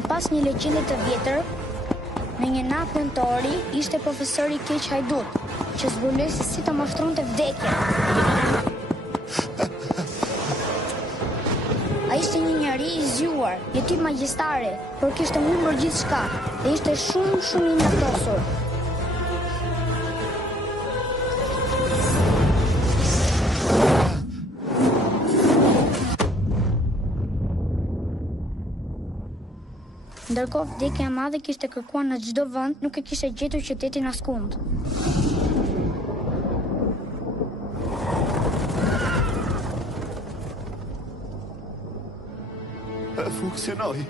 Sipas një legjende të vjetër, në një natë nëntori ishte profesori i keq hajdut, që zbuloi se si të mashtronte vdekjen. Ai ishte një njeri i zgjuar, një tip magjistari, por kishte humbur gjithçka dhe ishte shumë i njatosur. Ndërkohë vdekja e madhe kishte kërkuar në çdo vend, nuk e kishte gjetur qytetin askund. Funksionoi.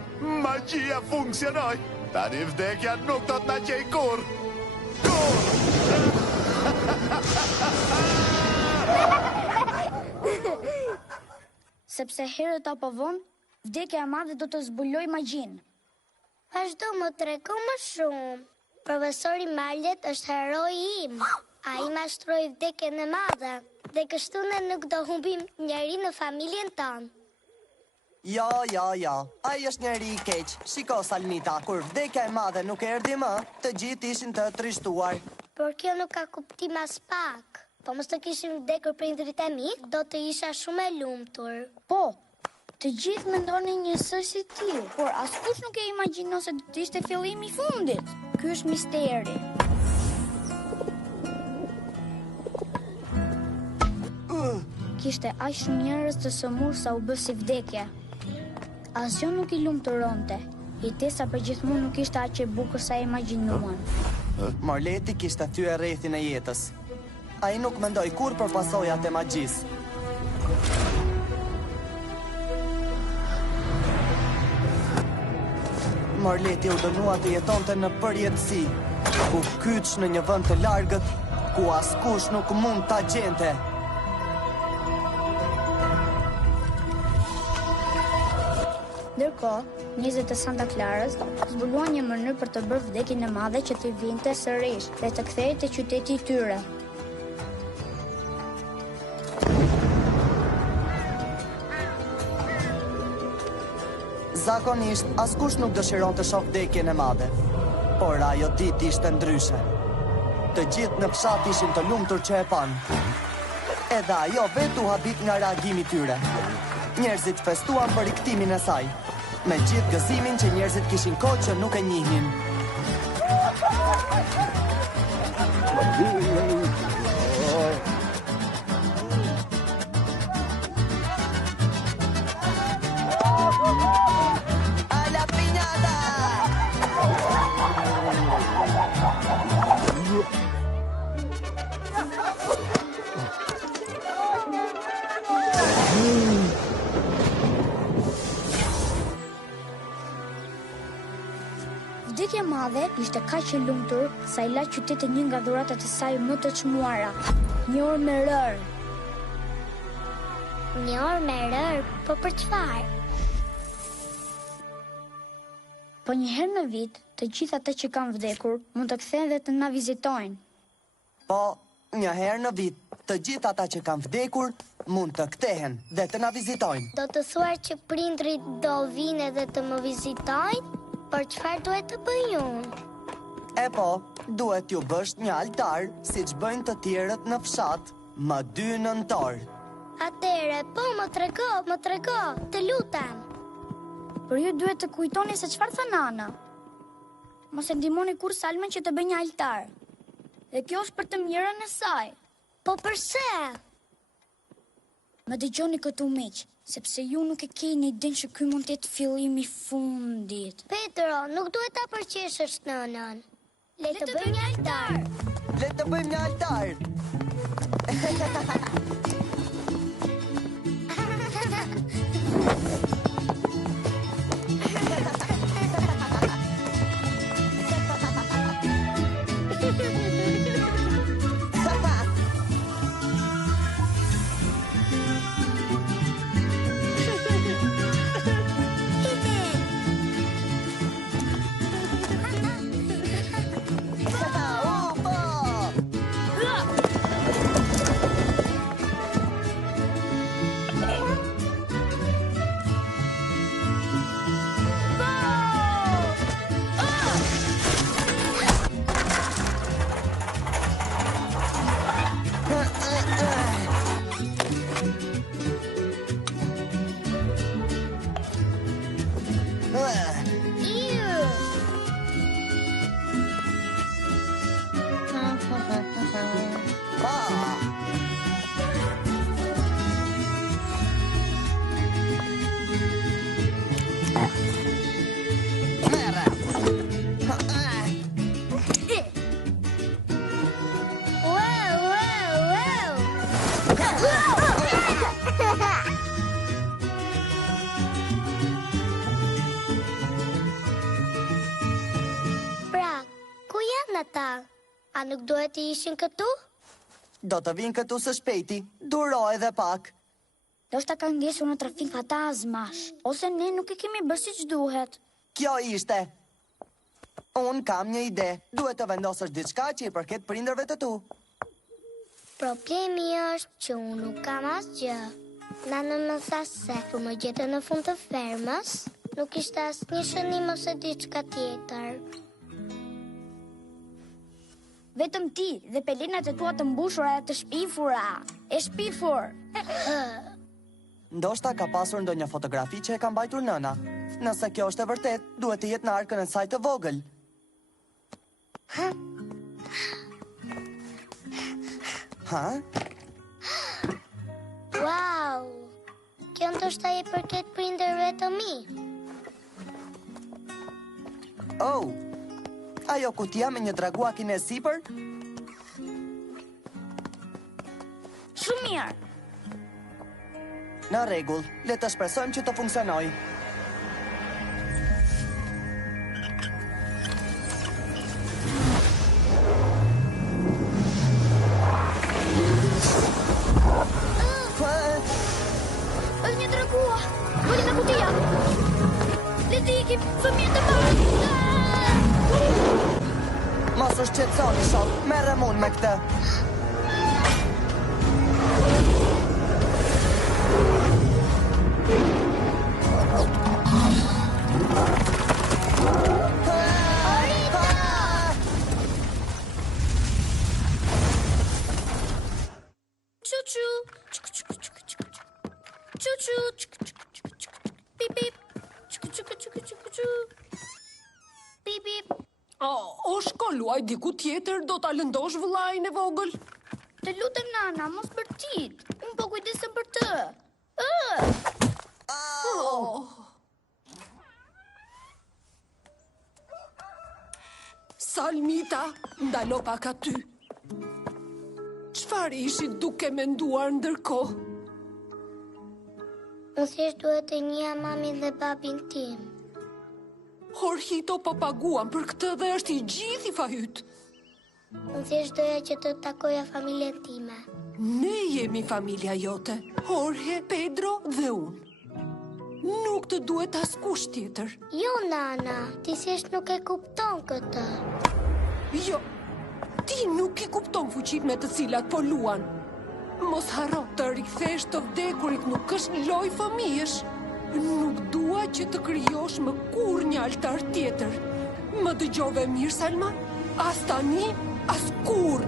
Magjia funksionoi. Tani vdekja nuk do të na gjej kurrë. Sepse herët apo vonë, vdekja e madhe do të zbuloj magjinë. Vazhdo më trego më shumë. Profesori Mallet është heroi im. Ai mashtroi vdekjen e madhe dhe kështu ne nuk do humbim njeri në familjen tonë. Ja. Ai është njeri i keq. Shiko, Salmita, kur vdekja e madhe nuk erdhi më, të gjithë ishin të trishtuar. Por kjo nuk ka kuptim as pak. Po mos të kishin vdekur prindrit e mi, do të isha shumë e lumtur. Po, të gjithë mendonin njësoj si ti, por askush nuk e imagjinon se do të ishte fillimi i fundit. Ky është misteri. Kishte aq shumë njerëz të sëmurë sa u bë si vdekje. Asgjë nuk i lumturonte. Jetesa përgjithmonë nuk ishte aq e bukur sa imagjinuan. Marleti kishte thyer rrethin e jetës. Ai nuk mendoi kurrë për pasojat e magjisë. Marleti u dënua të jetonte në përjetësi, u kyç në një vend të largët, ku askush nuk mund ta gjente. Ndërkohë, njerëzit e Santa Clarës zbuluan një mënyrë për të bërë vdekjen e madhe që të vinte sërish dhe të kthehej te qyteti i tyre. Zakonisht, askush nuk dëshiron të shoh vdekjen e madhe, por ajo ditë ishte ndryshe. Të gjithë në fshat ishin të lumtur që e pan. Edhe ajo vetë u habit nga reagimi i tyre. Njerëzit festuan për riktimin e saj, me gjithë gëzimin që njerëzit kishin kohë që nuk e njihnin. Vdekja e madhe ishte kaq e lumtur sa i la qytetin një nga dhuratat e saj më të çmuara, një orë me rër. Një orë me rër, po për çfarë? Po një herë në vit, të gjithë ata që kanë vdekur mund të kthehen dhe të na vizitojnë. Po, një herë në vit, të gjithë ata që kanë vdekur mund të kthehen dhe të na vizitojnë. Do të thuar që prindrit do vinë dhe të më vizitojnë? Por çfarë duhet të bëj unë? E po, duhet t'ju bësh një altar, siç bëjnë të tjerët në fshat, më 2 nëntor. Atëre, po më trego, të lutem. Por ju duhet të kujtoni se çfarë tha Nana. Mos e ndihmoni kur Salmen që të bëjë një altar. Dhe kjo është për të mirën e saj. Po përse? Më dëgjoni këtu miq, sepse ju nuk e keni idenë që ky mund të jetë fillimi i fundit. Petro, nuk duhet ta përqeshësh nënën. Le të bëjmë një altar. Le të bëjmë një altar. Pra, ku janë ata? A nuk duhet të ishin këtu? Do të vinë këtu së shpejti, duro edhe pak. Do shta ka ngesur në trafik ata azmash, ose ne nuk e kemi bërë si që duhet. Kjo ishte. Unë kam një ide. Duhet të vendosësh diçka që i përket prindërve të tu. Problemi është që unë nuk kam asgjë. Nana më tha se kur më gjete në fund të fermës, nuk ishte asnjë shënim ose diçka tjetër. Vetëm ti dhe pelinat e tua të mbushura e të shpifura. E shpifur. Ndoshta ka pasur ndonjë fotografi që e ka mbajtur nëna. Nëse kjo është e vërtet, duhet të jetë në arkën e saj të vogël. Ha? Wow! Kjo ndoshta i përket prindërve të mi. Oh! Ajo kutia me një draguakin e sipër? Shumë mirë. Në rregull, le të shpresojmë që të funksionojë. Është një drakua. Bëri në kutia. Le të ikim, fëmijët e parë. Mos u shqetësoni, shok, merrem unë me këtë. O shkolluaj diku tjetër, do ta lëndosh vëllain e vogël? Të lutem nana, mos bërtit. Unë po kujdesem për të. Salmita, ndalo pak aty. Çfarë ishi duke menduar ndërkohë? Unë thjesht duhet të njeh mamin dhe babin tim. Jorgito po paguam për këtë dhe është i gjithë i fahyt. Unë thjesht doja që të takoja familjen time. Ne jemi familja jote, Jorge, Pedro dhe unë. Nuk të duhet askush tjetër. Jo, nana, ti thjesht nuk e kupton këtë. Jo, ti nuk i kupton fuqit me të cilat po luan. Mos harro, të rikthesh të vdekurit nuk është lojë fëmijësh. Nuk dua që të krijosh më kur një altar tjetër. Më dëgjove mirë, Salma? As tani, as kur.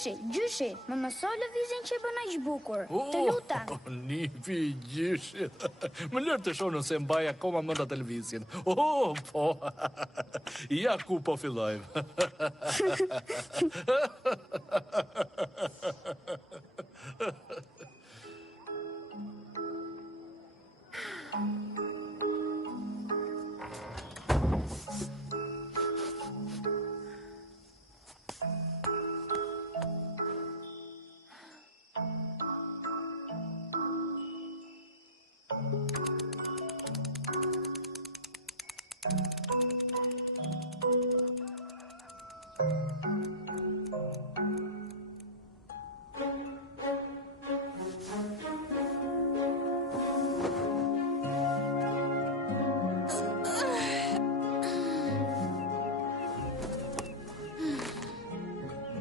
Gjyshi, më mëso lëvizjen që e bën aq bukur. Të lutem. Nipi gjyshi. Më lërë të shonë se mbaj akoma më në televizjen. Po. Ja ku po fillojmë.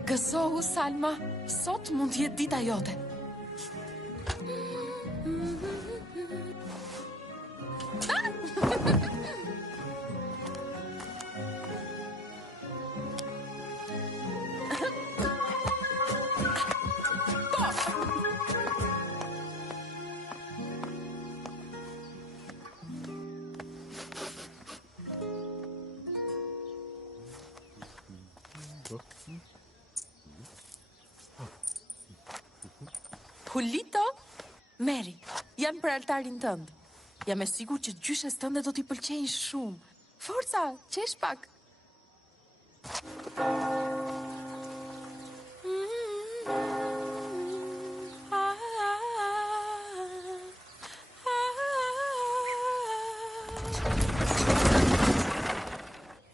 Gëzohu, Salma, sot mund t'jetë dita jote. Pulito, Mary, jam për altarin tënd. Jam e sigur që gjyshes tënde do t'i pëlqejnë shumë. Forca, qesh pak.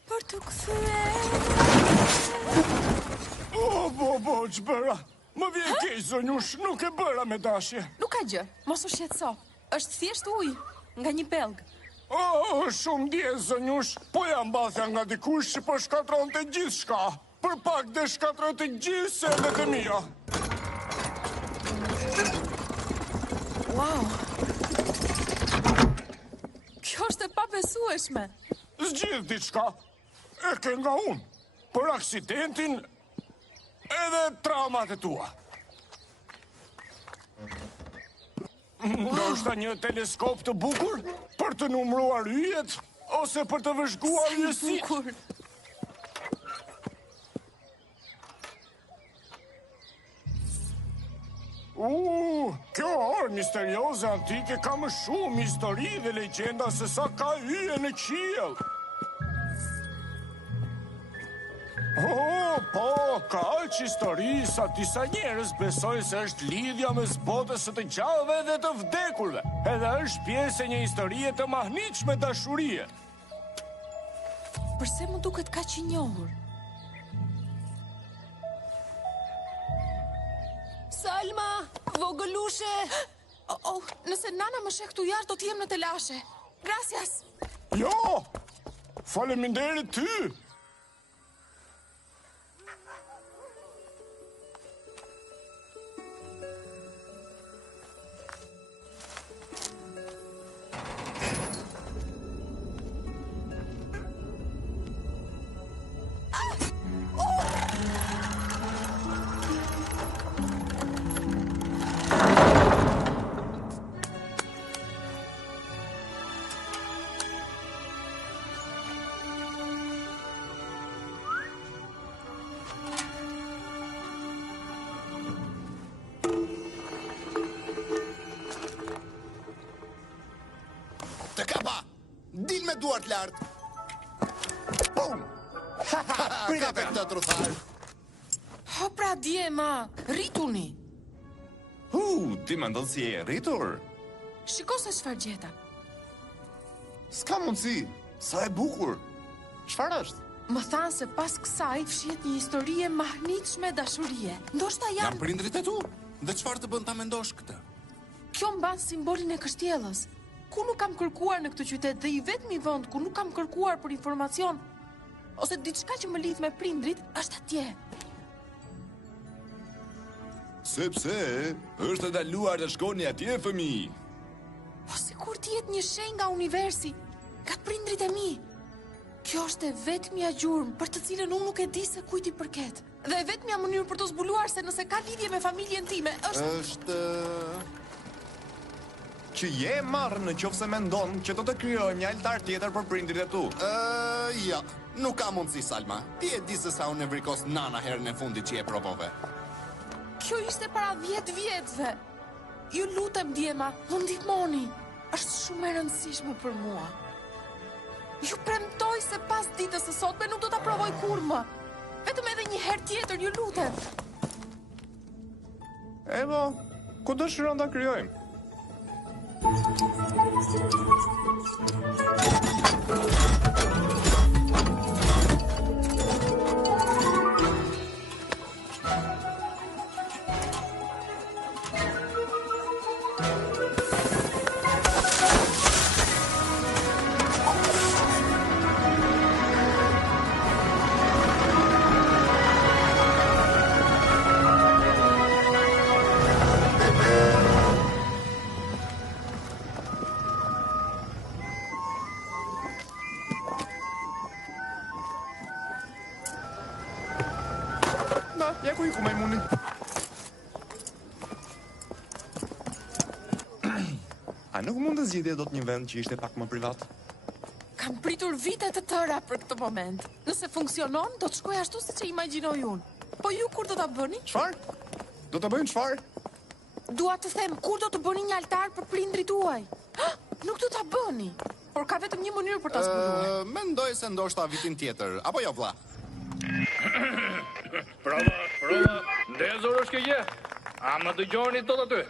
Për të kthyer. Bo, që bëra? Më vjen keq, zonjush, nuk e bëra me dashje. Nuk ka gjë, mos u shqetëso. Është thjesht ujë nga një pelg. Shumë dje, zonjush, po jam bathja nga dikush që po shkatron të gjithë shka. Për pak dhe shkatron të gjithë selet e mia. Wow! Kjo është e pabesueshme. Zgjidh diçka. E ke nga unë. Për aksidentin edhe traumat e tua. Ndoshta një teleskop të bukur për të numëruar yjet ose për të vëzhguar yjesit. Bukur. Kjo orë misterioze antike ka më shumë histori dhe legjenda se sa ka yje në qiell. Po, ka aq histori sa disa njerëz besojnë se është lidhja mes botës së të gjallëve dhe të vdekurve. Edhe është pjesë e një historie të mahnitshme dashurie. Përse më duket kaq i njohur? Salma, vogëlushe! Nëse nana më sheh këtu jashtë do t'jem në telashe. Gracias! Jo! Faleminderit ty! Të kapa! Dil me duart lartë! Pum! Kape këtë truthar! Ho pra djema, rrituni! Ti mendon si e rritur? Shiko se çfarë gjeta. S'ka mundësi! Sa e bukur! Çfarë është? Më thanë se pas kësaj fshihet një histori e mahnitshme dashurie. Ndoshta Janë prindrit e tu? Dhe çfarë të bën ta mendosh këtë? Kjo mban simbolin e kështjellës. Ku nuk kam kërkuar në këtë qytet dhe i vetmi vend ku nuk kam kërkuar për informacion ose diçka që më lidh me prindrit është atje. Sepse është ndaluar të shkoni atje, fëmijë. Po sikur të jetë një shenjë nga universi, nga prindrit e mi. Kjo është e vetmja gjurmë për të cilën unë nuk e di se kujt i përket. Dhe e vetmja mënyrë për të zbuluar se nëse ka lidhje me familjen time është që je marrë në qoftë se mendon që do të krijojmë një altar tjetër për prindrit e tu. Ja, nuk ka mundësi, Salma. Ti e di se sa unë e vrikos nana herën e fundit që e provove. Kjo ishte para 10 vjetëve. Ju lutem, djema, më ndihmoni. Është shumë e rëndësishme për mua. Ju premtoj se pas ditës së sotme nuk do ta provoj kurrë më. Vetëm edhe një herë tjetër, ju lutem. Evo, ku dëshiron ta krijojmë? Ja ku iku majmuni. A nuk mund të zgjidhje dot një vend që ishte pak më privat? Kam pritur vite të tëra për këtë moment. Nëse funksionon, do të shkoj ashtu siç e imagjinoj unë. Po ju kur do ta bëni? Çfarë? Do të bëjmë çfarë? Dua të them, kur do të bëni një altar për prindrit tuaj? Nuk du ta bëni, por ka vetëm një mënyrë për ta zbuluar. Mendoj se ndoshta vitin tjetër, apo jo vlla? Prova, ndezur është kjo gjë. A më dëgjoni tot aty?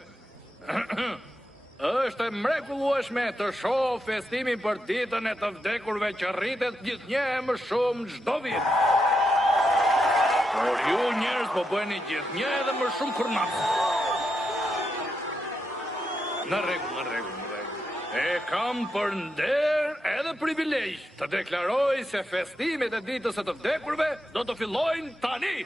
Është e mrekullueshme të shoh festimin për ditën e të vdekurve që rritet gjithnjë e më shumë çdo vit. Por ju njerëz po bëheni gjithnjë edhe më shumë kurnaz. Në rregull. E kam për nder edhe privilegj të deklaroj se festimet e ditës së të vdekurve do të fillojnë tani.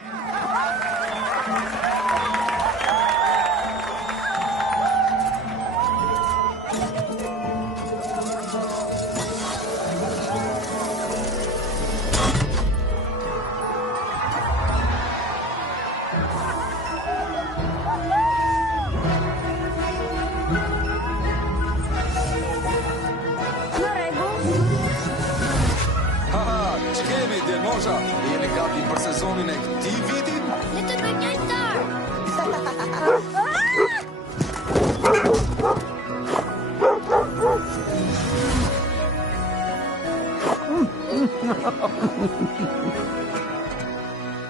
Jeni gati për sezonin e këtij viti? Le të bëjmë një star.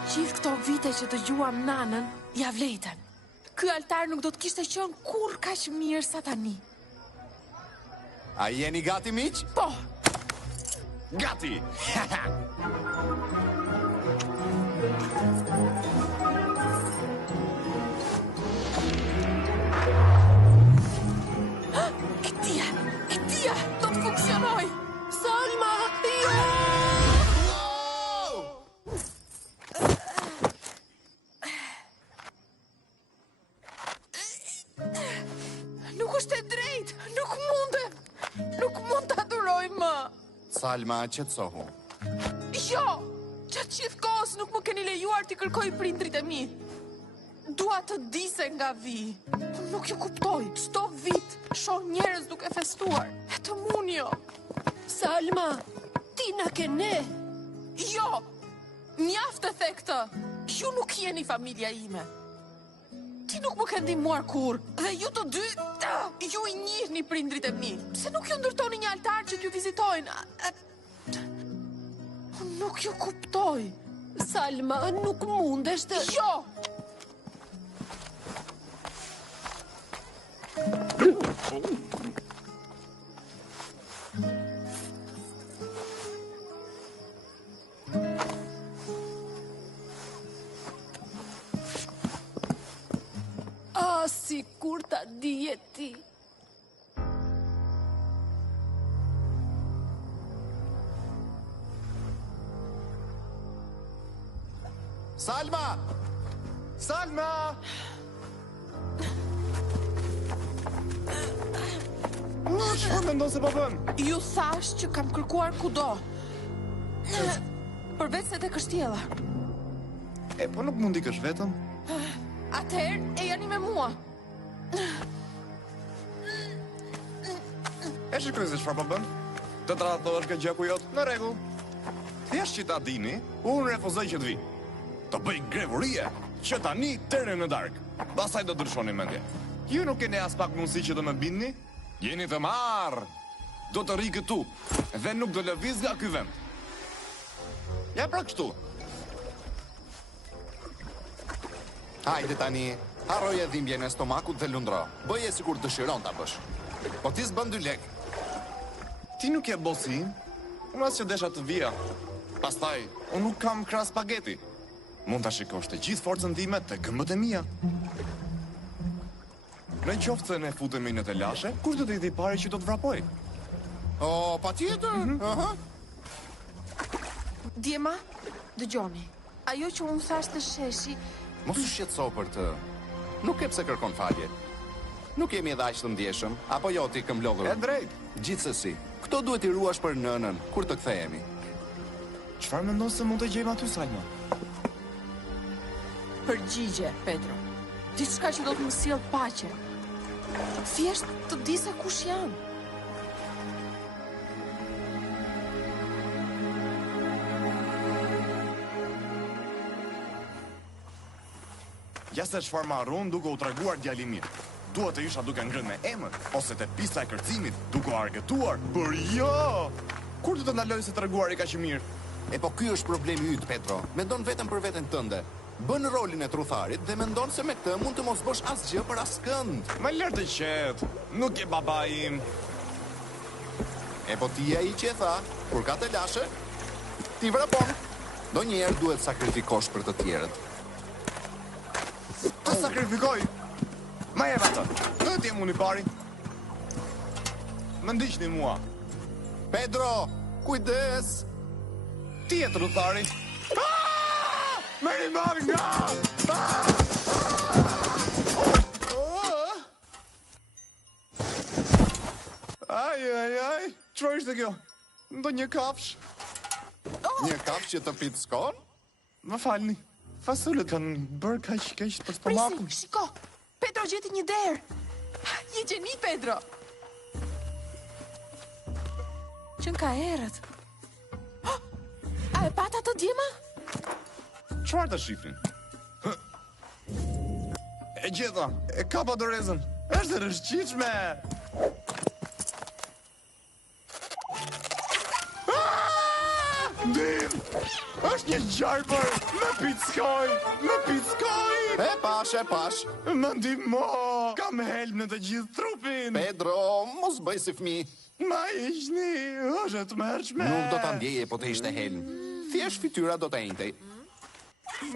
Gjithë këto vite që dëgjuam nanën, ja vlejten. Ky altar nuk do të kishte qenë kur kaq mirë sa tani. A jeni gati, miq? Po, Gati! e tia, do të funksionoj. Salma, jo! Nuk është e drejtë, nuk mund të aduroj më. Salma, qetësohu. Jo! Gjatë gjithë kohës nuk më keni lejuar t'i kërkoj prindrit e mi. Dua të di se nga vi. Nuk ju kuptoj, çdo vit shoh njerëz duke festuar. E të munjo. Salma, ti na ke ne. Jo! Mjaft e the këtë. Ju nuk jeni familja ime. Ti nuk më ke ndihmuar kur. Dhe ju të dy, ju i njihni prindrit e mi. Pse nuk ju ndërtoni një altar që t'ju vizitojnë? Nuk ju kuptoj. Salma, nuk mundesh të... Jo! Si kur ta dije ti. Salma! Salma! Çfarë mendon se po bën? Ju thash që kam kërkuar kudo. Përveç se te kështjella. E, po nuk mund ikësh vetëm? Atëherë e jani me mua. E shikoj se çfarë po bën? Të trajtohesh nga gjaku jot në rregull. Thjesht që ta dini, unë refuzoj që të vi. Të bëj grevurie, që tani tërë në darkë. Pastaj do ndryshoni mendje. Ju nuk keni as pak mundësi që të më bindni? Jeni të marrë. Do të rri këtu dhe nuk do lëviz nga ky vend. Ja pra kështu. Hajde tani, harroje dhimbjen e stomakut dhe lundro. Bëje sikur dëshiron ta bësh. Po ti s'bën 2 lekë. Ti nuk je bosi, unë as që desha të vija. Pastaj, unë nuk kam krah spageti. Mund ta shikosh të gjithë forcën time te këmbët e mia. Në qoftë se ne futemi në të lashe, kush do të jetë i pari që do të vrapoj? O, patjetër. Aha. Djema, dëgjoni. Ajo që unë thash të sheshi, Mos u shqetëso për të. Nuk e pse kërkon falje. Nuk jemi edhe aq të ndjeshëm, apo jo ti këmbëllodhur? E drejt. Gjithsesi, këto duhet i ruash për nënën kur të kthehemi. Çfarë mendon se mund të gjejmë aty, Salma? përgjigje, Pedro. Diçka që do të më sjellë paqe. Thjesht të di se kush janë. Ja se çfarë marrun duke u treguar djali mirë. Tua të isha duke ngrënë me emër, ose te pista e kërcimit, duke argëtuar, për jo! Kur do të ndaloj se treguar i ka që mirë? E po ky është problemi yt, Petro. Mendon vetëm për veten tënde. Bën rolin e trutharit dhe mendon se me këtë mund të mos bësh asgjë për askënd. Ma lërë të qetë, nuk je baba im. E po ti e i që e tha, kur ka të lashe, ti vrapon. Do njerë duhet sakrifikosh për të tjerët. Të sakrifikoj? Ma jeva të, do t'jem unë i pari. Më ndiqni mua. Pedro, kujdes! Ti e truthari. Meri mami nga! Aj, qëro ishte kjo? Ndo një kafsh. Një kafsh që të pitë skon? Më falni, fasullet kanë bërë kaq për stomakun. Prisni, shiko! Pedro gjeti një derë! Je gjeni, Pedro! Që n'ka erët. A e pata të djema? Qfar të shifrin? E gjeta, e kapa dorezën. Është e rëshqiqme! Ndim! Është një gjarëpër! Më pickoj! E pash. Më ndihmo! Kam helm në të gjithë trupin! Pedro, mos bëj si fmi. Ma ishni, është të mërshme! Nuk do t'a ndjeje po të ishte helm. Thjesht fytyra do të ejntej.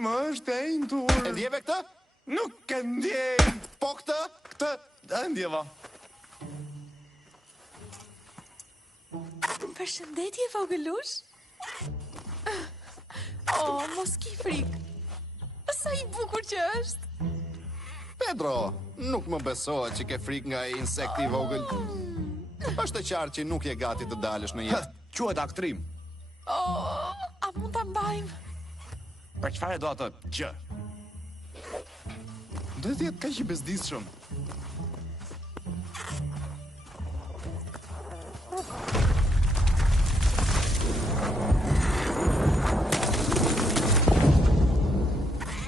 Më është ejntur! E ndjeve këtë? Nuk e ndjej! Po këtë? E ndjeva. Përshëndetje, vogëlush. Mos ki frik. Sa i bukur që është. Pedro, nuk më besohet që ke frik nga insekti i vogël. Është e qartë që nuk je gati të dalësh në jetë. Quhet aktrim. A mund ta mbajmë? Për çfarë do atë gjë? Do të jetë kaq i bezdisshëm.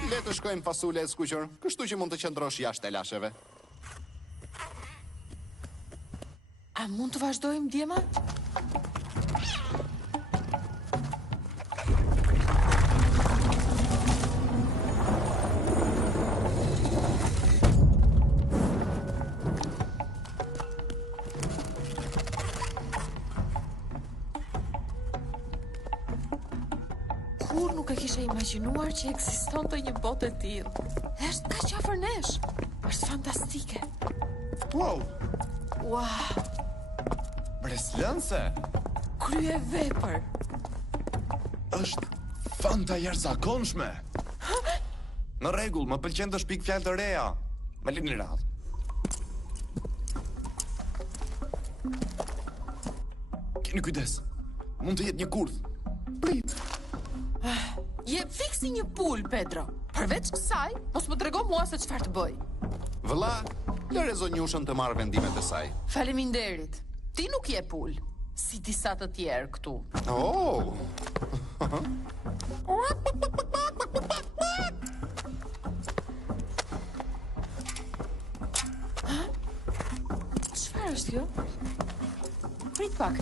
Le të shkojmë fasule e skuqur, kështu që mund të qëndrosh jashtë e lasheve. A mund të vazhdojmë, djema? Kur nuk e kisha imagjinuar që ekziston të një botë e tillë. Dhe është kaq afër nesh. Është fantastike. Wow! Wow! Breslënse! Krye vepër. Është fanta jashtëzakonshme. Në rregull, më pëlqen të shpik fjalë të reja. Më lini radhë. Keni kujdes. Mund të jetë një kurth. Prit. Je fiksi një pul, Pedro. Përveç kësaj, mos më trego mua se çfarë të bëj. Vëlla, lë rezonjushën të marrë vendimet e saj. Faleminderit. Ti nuk je pul, si disa të tjerë këtu. Oh! Çfarë është kjo? Prit pak.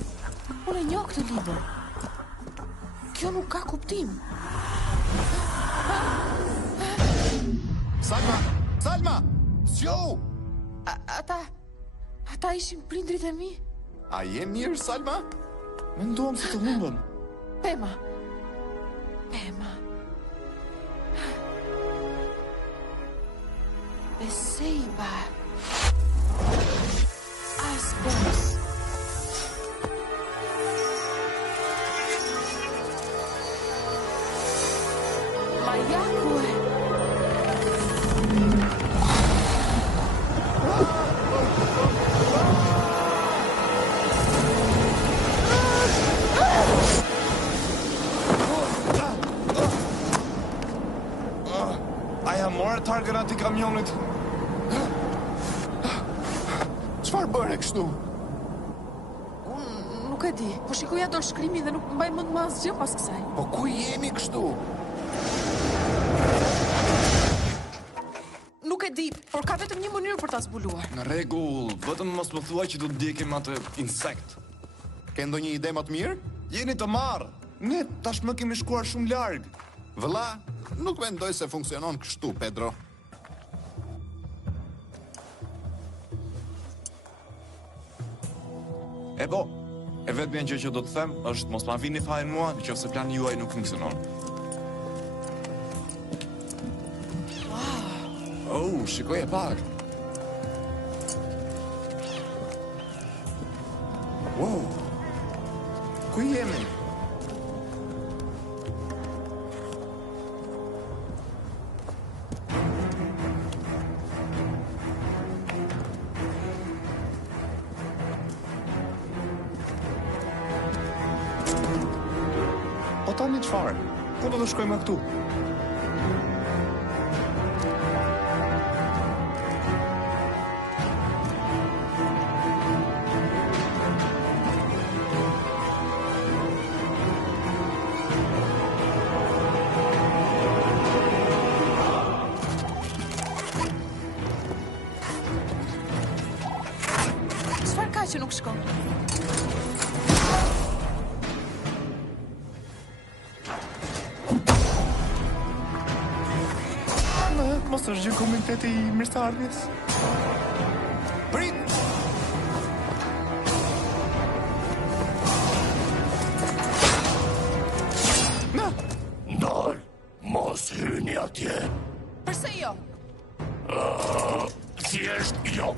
Unë e njoh këtë libër. Kjo nuk ka kuptim. Salma! Zgjo! Ata ishin prindrit e mi? A je mirë, Salma? Mendoam se të humbëm. Pema. Besejba. Asbos. Majakue. Aja morë targën ati kamionit. Çfarë bëre kështu? Unë nuk e di, po shikoja dorë shkrimi dhe nuk mbaj mend më asgjë pas kësaj. Po ku jemi kështu? Nuk e di, por ka vetëm një mënyrë për ta zbuluar. Në rregull, vetëm mos më thuaj që do të ndjekim atë insekt. Ke ndonjë ide më të mirë? Jeni të marrë. Ne tashmë kemi shkuar shumë larg. Vëlla, nuk mendoj se funksionon kështu, Pedro. E po, e vetmja gjë që do të them është mos ma vini fajin mua nëse plani juaj nuk funksionon. Oh, shikoj e pak. Wow. Ku jemi? Po tani çfarë? Ku do të shkojmë këtu? Çfarë ka që nuk shkon? Mos është gjë komiteti I mirëseardhjes. Prit! Na! Ndal, mos hyni atje. Përse jo? Thjesht jo.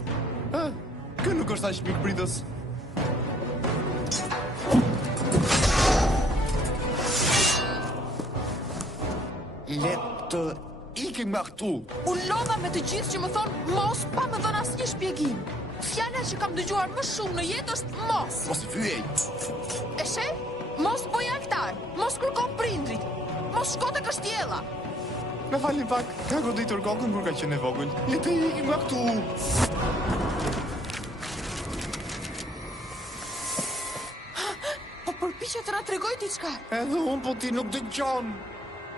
Kë nuk është aq pikpritës. Le të ikim nga këtu. U lodha me të gjithë që më thonë mos pa më dhënë asnjë shpjegim. Fjala që kam dëgjuar më shumë në jetë është mos. Mos I fyej. E she? Mos bëj altar, mos kërkon prindrit, mos shko te kështjella. Më falni pak, ka goditur kokën kur ka qenë e vogël. Le të ikim nga këtu. Po përpiqet të na tregoj diçka. Edhe unë po ti nuk dëgjon.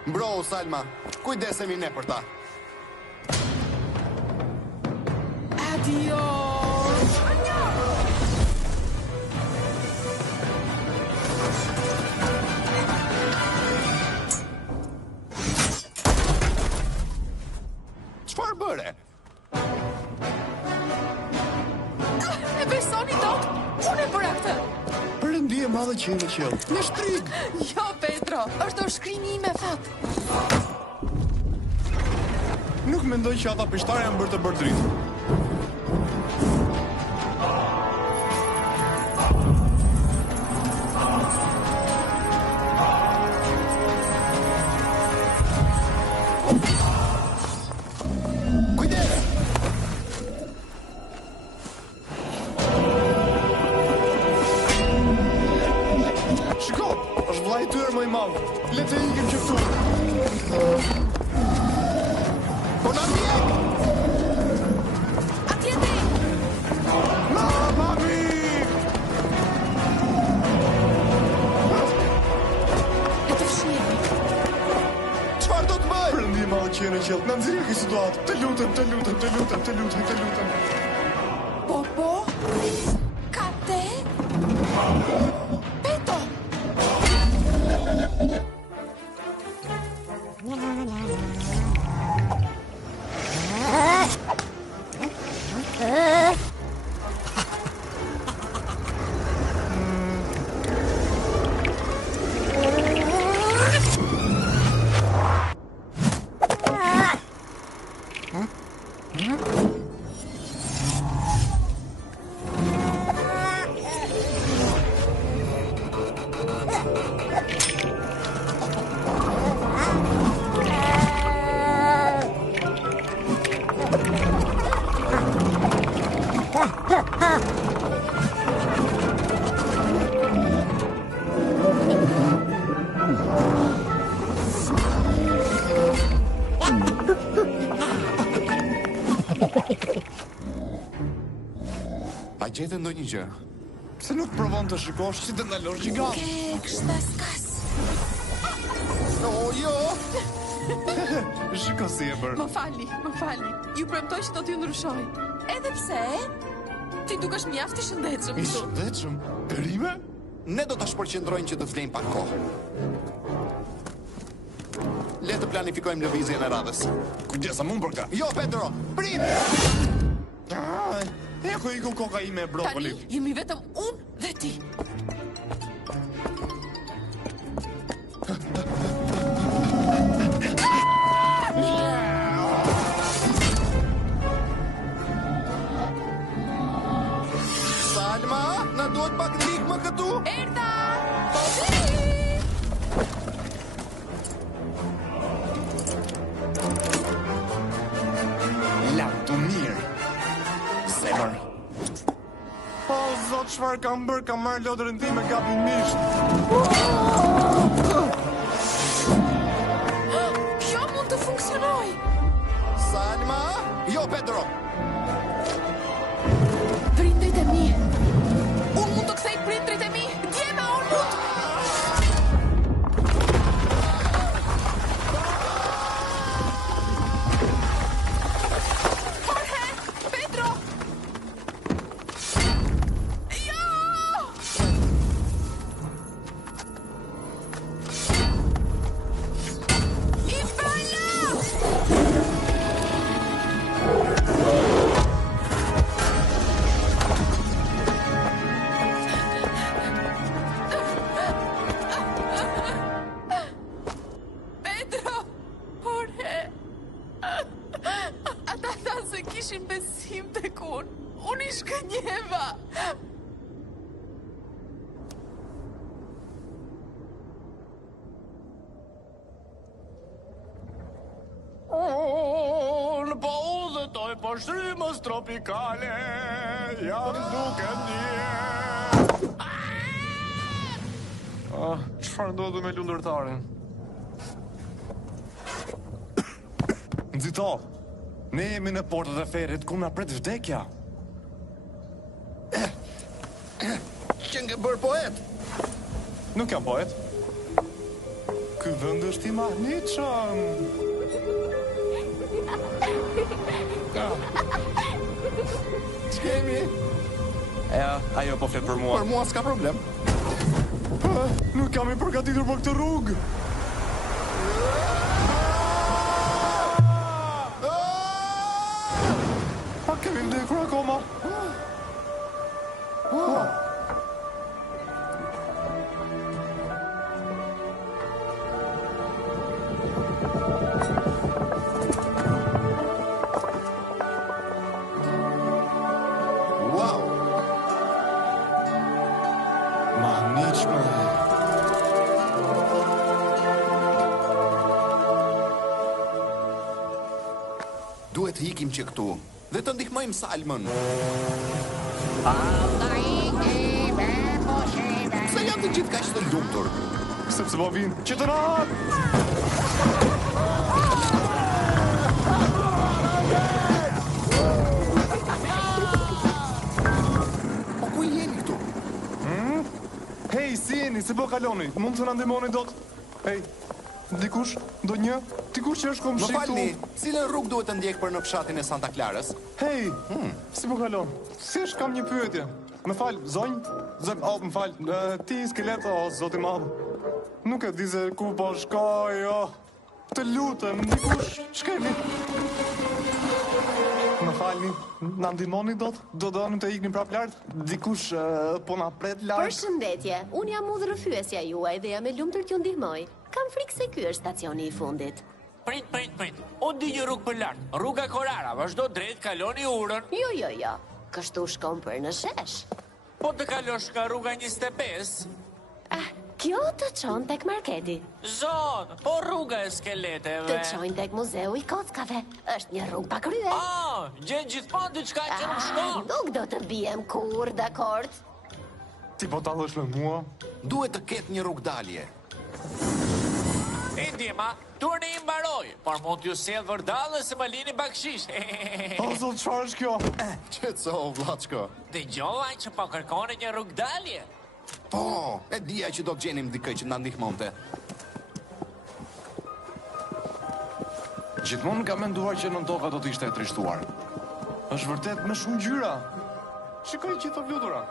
Bro, Salma, kujdesemi ne për ta. Adios. Çfarë bëre? E besoni dot? Unë e bëra këtë. Perëndi e madhe që në qiell. Në shtrig. Jo, Petro, është shkrimi im me fat. Nuk mendoj që ata peshtarë janë bërë të bërë dritë. Kujdes! Shiko, është vllai I tyre më I madh. Le të ikim që këtu. Po na vjen! Atje ti. Mami! E të fshihemi. Çfarë do të bëj? Perëndi e madhe që në qiell. Na nxjerrë këtë situatë. Të lutem, të lutem, të lutem, të lutem, të lutem. Po. Ka te? Peto. A gjete ndonjë gjë? Pse nuk provon të shikosh si të ndalosh gjigant? Kështë skas. O, jo! Shiko si e bërë. Më fali. Ju premtoj që do t'ju ndryshoj. Edhe pse, ti dukesh mjaft i shëndetshëm. I shëndetshëm? Perime? Ne do të shpërqendrojnë që të flejmë pak kohë. Le të planifikojmë lëvizjen e radhës. Kujdesa mund për ka. Jo, Pedro, prit! E ku iku koka ime e brokoli. Tani, jemi vetëm unë dhe ti. Salma, na duhet pak ndihmë këtu? Erdha! Lartu mirë. Zemër. O, zot, çfarë kam bërë? Kam marrë lodrën time gabimisht. Kjo mund të funksionoj. Salma? Jo, Pedro. Prindrit e mi. Unë mund të kthej prindrit e mi. Djema, unë mund. Jorge, Pedro. Jo! Pedro! Jorge! Ata thanë se kishin besim tek unë. Unë i shkënjeva. Unë po udhëtoj po shtrimës tropikale, jam duke ndje. Çfarë ndodhi me lundërtarin? Nxito, ne jemi në portët e ferit ku na pret vdekja. Që nga bërë poet? Nuk jam poet. Ky vend është i mahnitshëm. Ç'kemi? Ajo po flet për mua. Për mua s'ka problem. Nuk kam i përgatitur për këtë rrugë. A kemi vdekur akoma? Wow! Mahnitshme. Duhet të ikim që këtu dhe të ndihmojmë Salmën. Pse janë të gjithë kaq të lumtur? Sepse po vinë që të na hap. Po ku jeni këtu? Hej, si jeni, si po kaloni? Mund të na ndihmoni dot? Hej, dikush, dikush që është Më komshi falni, këtu. cilën rrugë duhet të ndjek për në fshatin e Santa Clarës? Hej, si po kalon? Si është, kam një pyetje. Më fal, zonjë? Më fal, ti skelet o zoti i madh. Nuk e di se ku po shkoj, Të lutem, dikush, shkemi. Më falni, na ndihmoni dot? Do donim të iknim prap lart? Dikush po na pret lart? Përshëndetje, unë jam udhërrëfyesja juaj dhe jam e lumtur t'ju ndihmoj. Kam frikë se ky është stacioni i fundit. Prit. Unë di një rrugë për lart. Rruga Korara, vazhdo drejt, kaloni urën. Jo. Kështu shkon për në shesh. Po të kalosh nga rruga 25? Kjo të çon tek marketi. Zon, po rruga e skeleteve. Të çojnë tek muzeu i kockave. Është një rrugë pa krye. Gjen gjithmonë diçka që nuk shkon. Nuk do të bijem kur, dakord? Ti po tallesh me mua? Duhet të ketë një rrugë dalje. Ndjema, turni i mbaroi, por mund t'ju sjell vërdallën se më lini bakshish. O, zot, çfarë është kjo? Qetëso, vllaçko. Dëgjova që po kërkoni një rrugë dalje. Po, e dija që do të gjenim dikë që na ndihmonte. Gjithmonë kam menduar që nën toka do të ishte e trishtuar. Është vërtet me shumë ngjyra. Shikoj që të flutura.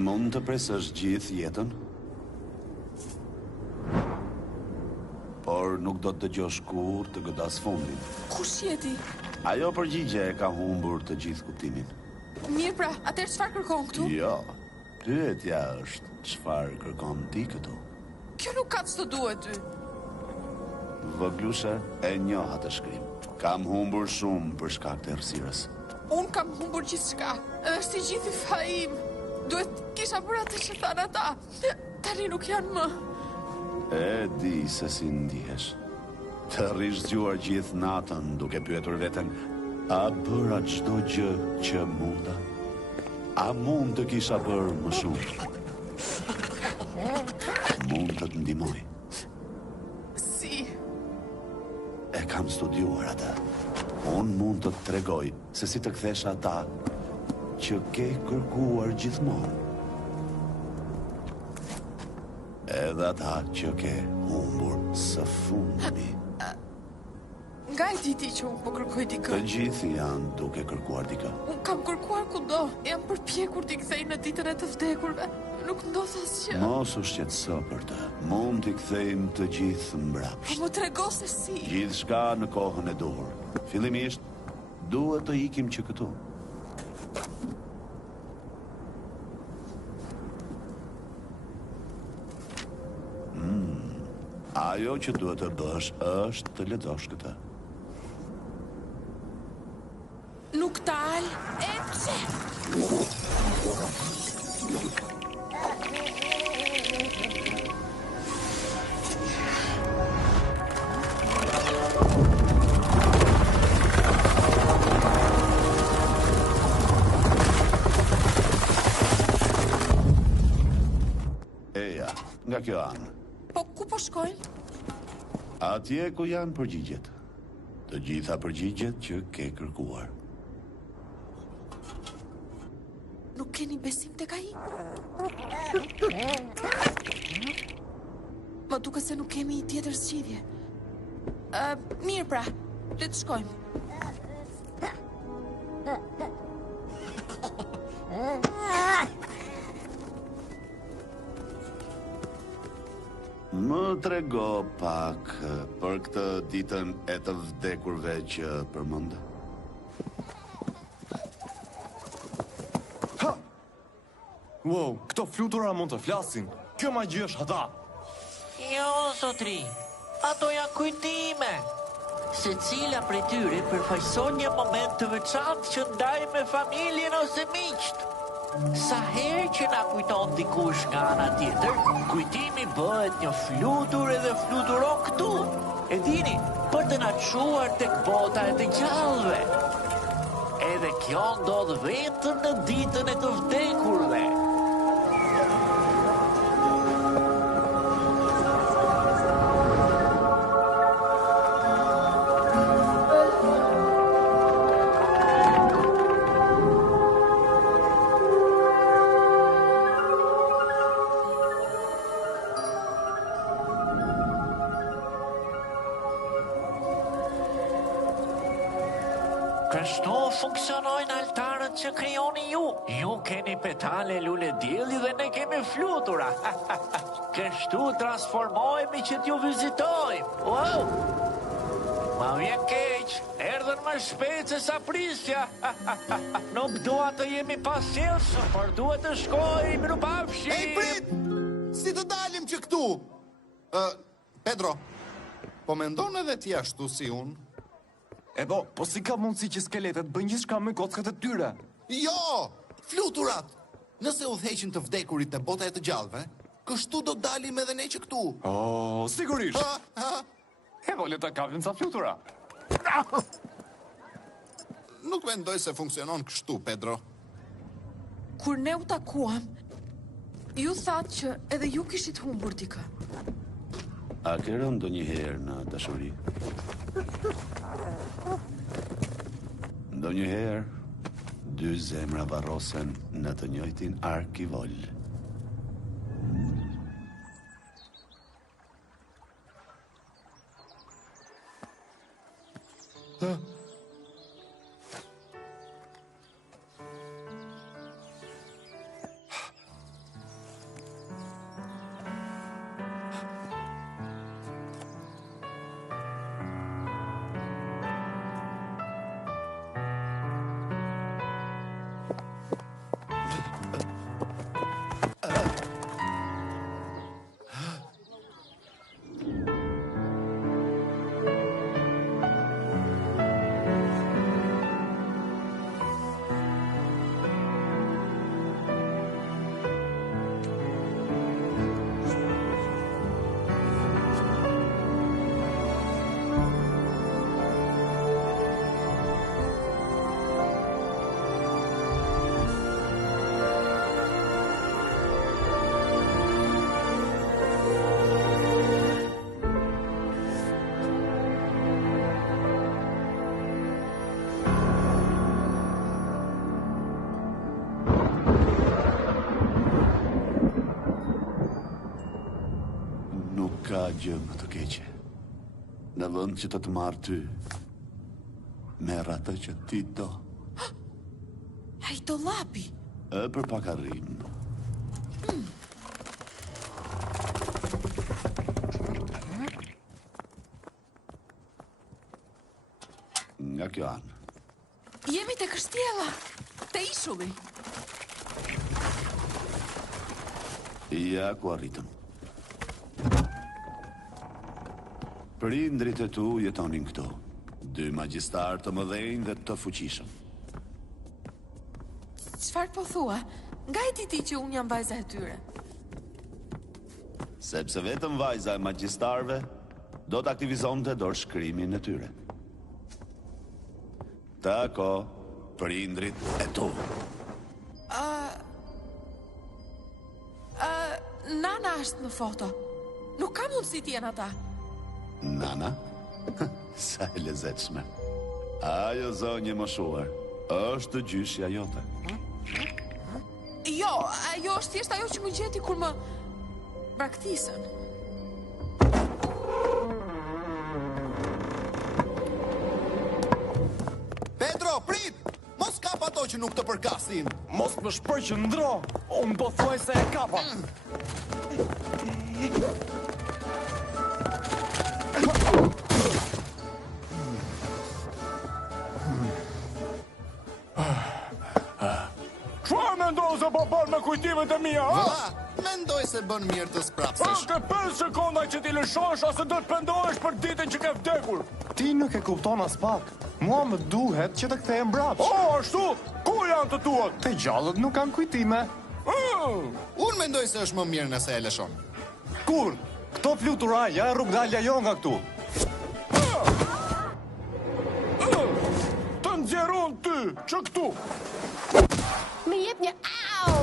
Mund të presësh gjithë jetën? Por nuk do të dëgjosh kur të godas fundin. Kush jeti? Ajo përgjigje e ka humbur të gjithë kuptimin. Mirë pra, atëherë çfarë kërkon këtu? Jo, pyetja është çfarë kërkon ti këtu? Kjo nuk ka ç'të duhet ty. Vëglushe e njoh atë shkrim. Kam humbur shumë për shkak të errësirës. Unë kam humbur gjithçka, edhe është i gjithë i faim. Duhet kisha bërë atë që thanë ata. Tani nuk janë më. E di se si ndihesh. Të rrish zgjuar gjithë natën duke pyetur veten, a bëra çdo gjë që munda? A mund të kisha bërë më shumë? Mund të të ndihmoj. Si? E kam studiuar atë. Unë mund të të tregoj se si të kthesh ata që ke kërkuar gjithmonë. Edhe ata që ke humbur së fundi. Nga e diti që unë po kërkoj dikë? Të gjithë janë duke kërkuar dikë. Unë kam kërkuar kudo. Jam përpjekur t'i kthej në ditën e të vdekurve. Nuk ndodh asgjë. Mos u shqetëso për të. Mund t'i kthejmë të gjithë mbrapsht. Po më trego se si. Gjithçka në kohën e duhur. Fillimisht, duhet të ikim që këtu. Ajo që duhet të bësh është të lexosh këtë. Nuk dal, e pse? Eja, nga kjo anë. Po ku po shkojnë? Atje ku janë përgjigjet. Të gjitha përgjigjet që ke kërkuar. Nuk keni besim tek ai? Më duket se nuk kemi tjetër zgjidhje. Mirë pra, le të shkojmë. Më trego pak për këtë ditën e të vdekurve që përmend. Ha! Wow, këto flutura mund të flasin. Kjo magji është ata. Jo, zotri, ato janë kujtime. Se cila prej tyre përfaqëson një moment të veçantë që ndaj me familjen ose miqt. Sa herë që na kujton dikush nga ana tjetër, kujtimi bëhet një flutur edhe fluturon këtu. E dini, për të na çuar tek bota e të gjallëve. Edhe kjo ndodh vetëm në ditën e të vdekurve. Kështu funksionojnë altarët që krijoni ju. Ju keni petale lule dielli dhe ne kemi flutura. Kështu transformohemi që t'ju vizitojmë. Wow! Ma vjen keq, erdhën më shpejt se sa prisja. Nuk dua të jemi pasjellshëm, por duhet të shkojmë, mirupafshi. Ej, prit! Si të dalim që këtu? Pedro, po mendon edhe ti ashtu si unë? Po si ka mundësi që skeletet bëjnë gjithçka me kockat e tyre? Jo! Fluturat! Nëse udhëheqin të vdekurit në bota e të gjallëve, kështu do dalim edhe ne që këtu. Sigurisht! Le ta kapim sa flutura. Nuk mendoj se funksionon kështu, Pedro. kur ne u takuam, ju thatë që edhe ju kishit humbur dikë. A ke rënë ndonjëherë në dashuri? Ndonjëherë, dy zemra varrosen në të njëjtin arkivol. Ka gjë më të keqe. Në vend që të të marrë ty, merr atë që ti do. Ai dollapi. Për pak arrim. Nga kjo anë. Jemi te kështjella, te ishulli. Ja ku arritëm. Prindrit e tu jetonin këtu. Dy magjistar të mëdhenj dhe të fuqishëm. Çfarë po thua? Nga e ti që unë jam vajza e tyre? Sepse vetëm vajza e magjistarve do të aktivizonte dorëshkrimin e tyre. Tako, prindrit e tu. Nana është në foto. Nuk ka mundësi t'jen ata. Nana? Sa e lezetshme. Ajo zonjë moshuar, është gjyshja jote. Jo, ajo është thjesht ajo që më gjeti kur më braktisën. Pedro, prit! Mos kap ato që nuk të përkasin. Mos më shpërqendro, unë po thuaj se e kapa. Çfarë mendon se po bën me kujtimet e mia, ha? Vëlla, mendoj se bën mirë të sprapsesh. Ke 5 sekonda që ti lëshosh ose do të pendohesh për ditën që ke vdekur. Ti nuk e kupton as pak. Mua më duhet që të kthehem mbrapsht. Ashtu? Ku janë të tuat? Te gjallët nuk kanë kujtime. Unë mendoj se është më mirë nëse e lëshon. Kur? Këto flutura, ja rrug dalja jo nga këtu. Të nxjerron ty, që këtu. Më jep një au.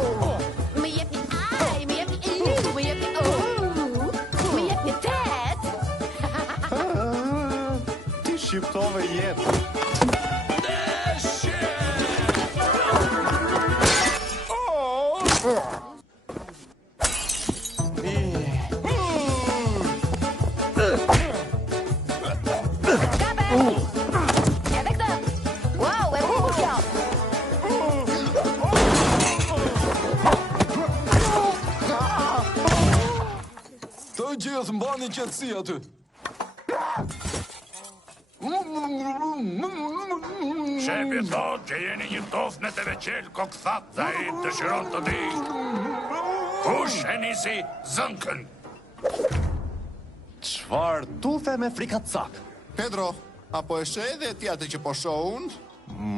Më jep një aj, më jep një lu, më jep një më jep një tet. Ti shqiptove jetë. Gjithë mbani qëtësi aty. Shefi thot që jeni një tofnë të veqel kokëthat dhe i dëshiron të di. Kush e nisi zënkën? Çfarë tufe me frikacak? Pedro, apo e sheh edhe ti atë që po shoh unë?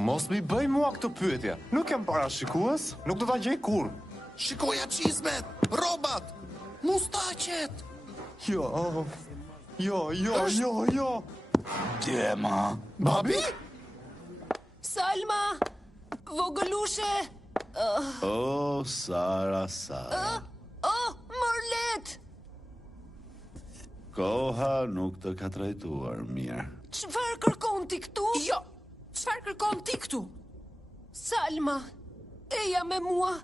Mos mi bëj mua këtë pyetje. Nuk kem parashikues, nuk do ta gjej kurrë. Shikoja çizmet, rrobat, mustaqet. Jo. Djema. Babi? Salma, vogëlushe, O, Sara. Marlet! Koha nuk të ka trajtuar mirë. Çfarë kërkon ti këtu? Jo, çfarë kërkon ti këtu? Salma, eja me mua.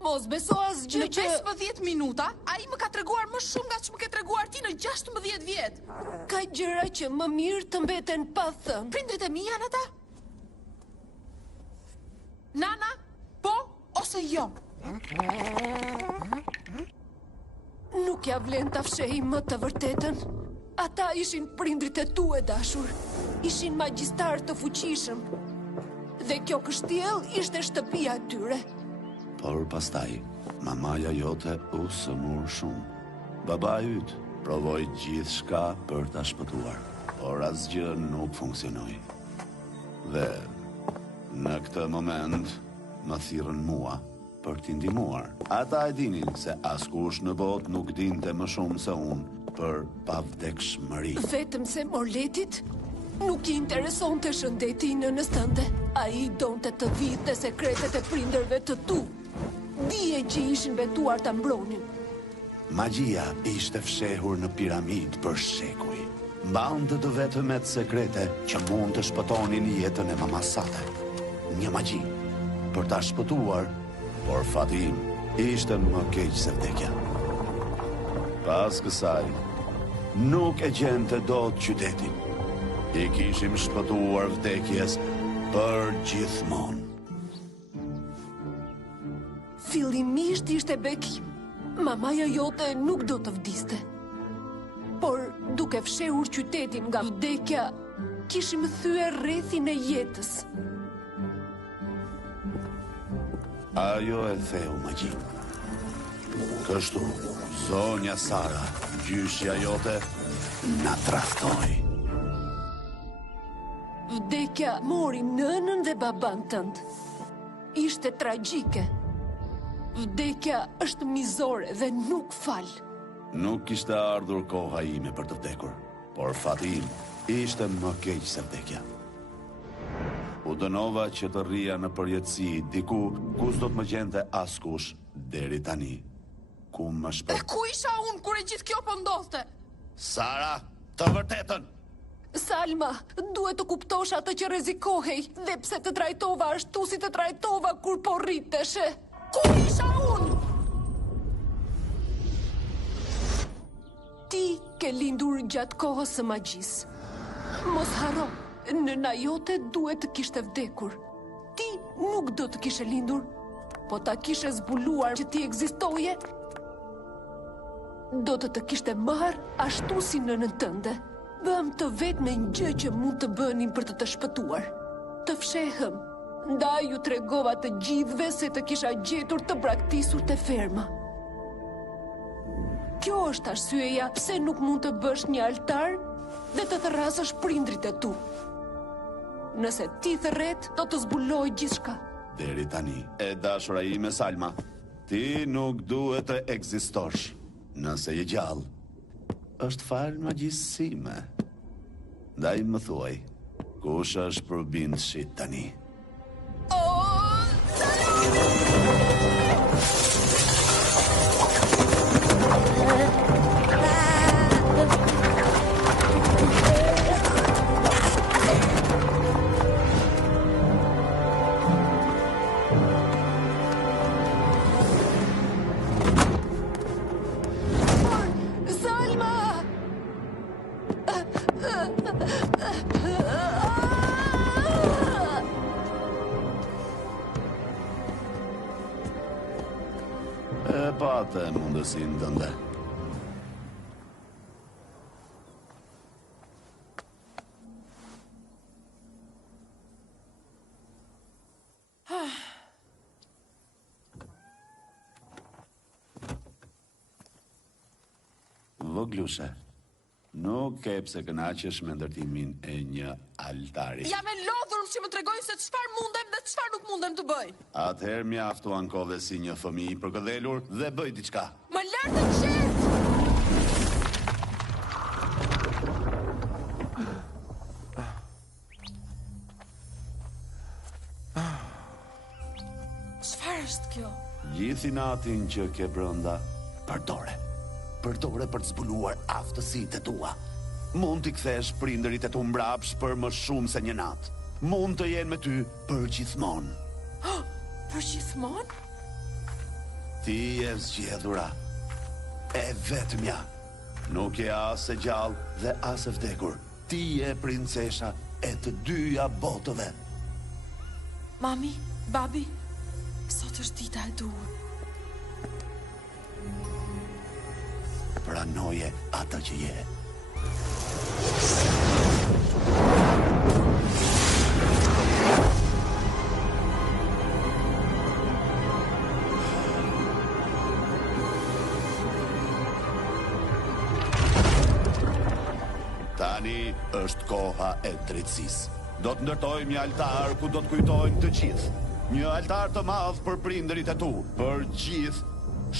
Mos beso asgjë Në 15 minuta, ai më ka treguar më shumë nga që më ke treguar ti në 16 vjet. Ka gjëra që më mirë të mbeten pa thënë. Prindrit e mi janë ata? Nana, po ose jo? Nuk ja vlen ta fshehi më të vërtetën. Ata ishin prindrit e tu e dashur. Ishin magjistar të fuqishëm. Dhe kjo kështjell ishte shtëpia e tyre. Por pastaj, mamaja jote u sëmur shumë. Baba yt provoi gjithë shka për ta shpëtuar, por asgjë nuk funksionoi. Dhe në këtë moment më thirrën mua për t'i ndihmuar. Ata e dinin se askush në botë nuk dinte më shumë se unë për pavdekshmëri. Vetëm se Morletit nuk I interesonte shëndeti I nënës tënde. Ai donte të vidhte sekretet e prindërve të tu. Dije që ishin vetuar ta mbronin. Magjia ishte fshehur në piramid për shekuj. Mbante të vetëmet sekrete që mund të shpëtonin jetën e mamasate. Një magji për ta shpëtuar, por fati im ishte më keq se vdekja. Pas kësaj, nuk e gjente dot qytetin. I kishim shpëtuar vdekjes për gjithmonë. Fillimisht ishte bekim. Mamaja jote nuk do të vdiste. Por duke fshehur qytetin nga vdekja, kishim thyer rrethin e jetës. Ajo e theu magji. Kështu, zonja Sara, gjyshja jote, na traftoi. Vdekja mori nënën dhe baban tënd. Ishte tragjike. Vdekja është mizore dhe nuk fal. Nuk kishte ardhur koha ime për të vdekur, por fati im ishte më keq se vdekja. U dënova që të rria në përjetësi diku ku s'do të më gjente askush deri tani. Ku më E ku isha unë kur e gjithë kjo po ndodhte? Sara, të vërtetën! Salma, duhet të kuptosh atë që rrezikohej dhe pse të trajtova ashtu si të trajtova kur po rriteshe. Ku isha unë? Ti ke lindur gjatë kohës së magjisë. Mos harro, nëna jote duhet të kishte vdekur. Ti nuk do të kishe lindur, po ta kishe zbuluar që ti ekzistoje, do të kishte marrë ashtu si nënën tënde. Bëm të vetë me një gjë që mund të bënim për të të shpëtuar. Të fshehëm. Ndaj ju tregova të gjithëve se të kisha gjetur të braktisur te ferma. Kjo është arsyeja pse nuk mund të bësh një altar dhe të thërrasësh prindrit e tu. Nëse ti thërret, do të zbuloj gjithçka. Deri tani, e dashura ime Salma, ti nuk duhet të ekzistosh. Nëse je gjallë, është falë magjisime. Ndaj më thuaj, kush është përbindshi tani? E pate mundësin tënde. Voglushe, nuk ke pse kënaqesh me ndërtimin e një altari. Jam e lodhur që më tregojnë se çfarë mundem dhe çfarë nuk mundem të bëj. Atëherë mjaftu ankove si një fëmijë i përkëdhelur dhe bëj diçka. Më lër të qetë! Çfarë është? kjo? Gjithi natin që ke brënda, përdore për të zbuluar aftësitë e tua. Mund t'i kthesh prindërit e tu mbrapsh për më shumë se një natë. Mund të jenë me ty për gjithmonë. Për gjithmonë? Ti e zgjedhura, e vetmja. Nuk e as e gjallë dhe as e vdekur. Ti e princesha e të dyja botëve. Mami, babi, sot është dita e duhur. Pranoje ata që je. Tani është koha e drejtësisë. Do të ndërtojmë një altar ku do të kujtojnë të gjithë. Një altar të madh për prindërit e tu, për gjithë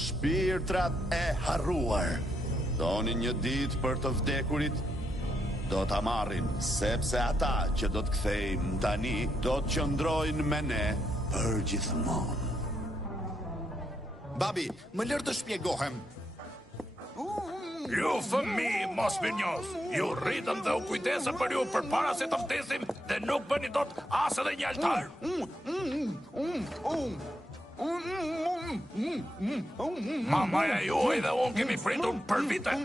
shpirtrat e harruar. Doni një ditë për të vdekurit, do ta marrim, sepse ata që do të kthejmë tani do të qëndrojnë me ne për gjithmonë. Babi, më lër të shpjegohem. Ju fëmi mos mirnjos, ju rritëm dhe u kujdesëm për ju për para se të vdesim dhe nuk bëni dot as edhe një altar. Mamaja juaj dhe unë kemi pritur për vite.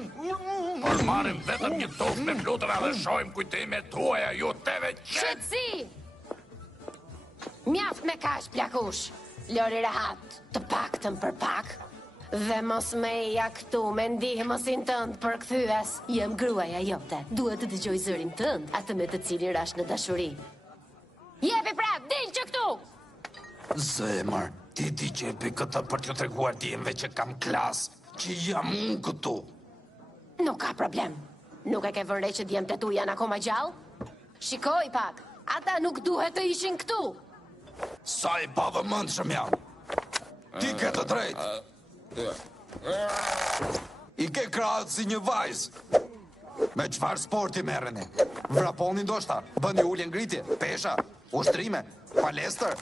Por marrim vetëm një tokë me flutëra dhe shohim kujtimet tuaja ju teve qenë. Shqetësi! Mjaft me kash, plakush. Lori rehat, të paktën për pak. Dhe mos me ja këtu me ndihmësin tënd për kthyes. Jam gruaja jote. Duhet të dëgjoj zërin tënd, atë me të cilin rash në dashuri. Jepi prap, dil që këtu! Zemër, ti di që e për këtë për t'ju treguar djemve që kam klas, që jam unë këtu. Nuk ka problem. Nuk e ke vënë re që djemtë tu janë akoma gjallë? Shikoj pak, ata nuk duhet të ishin këtu. Sa i pavëmendshëm jam. Ti ke të drejtë. I ke krahët si një vajzë. Me çfarë sporti merreni? Vraponi ndoshta, bëni ulje ngritje, pesha, ushtrime, palestër.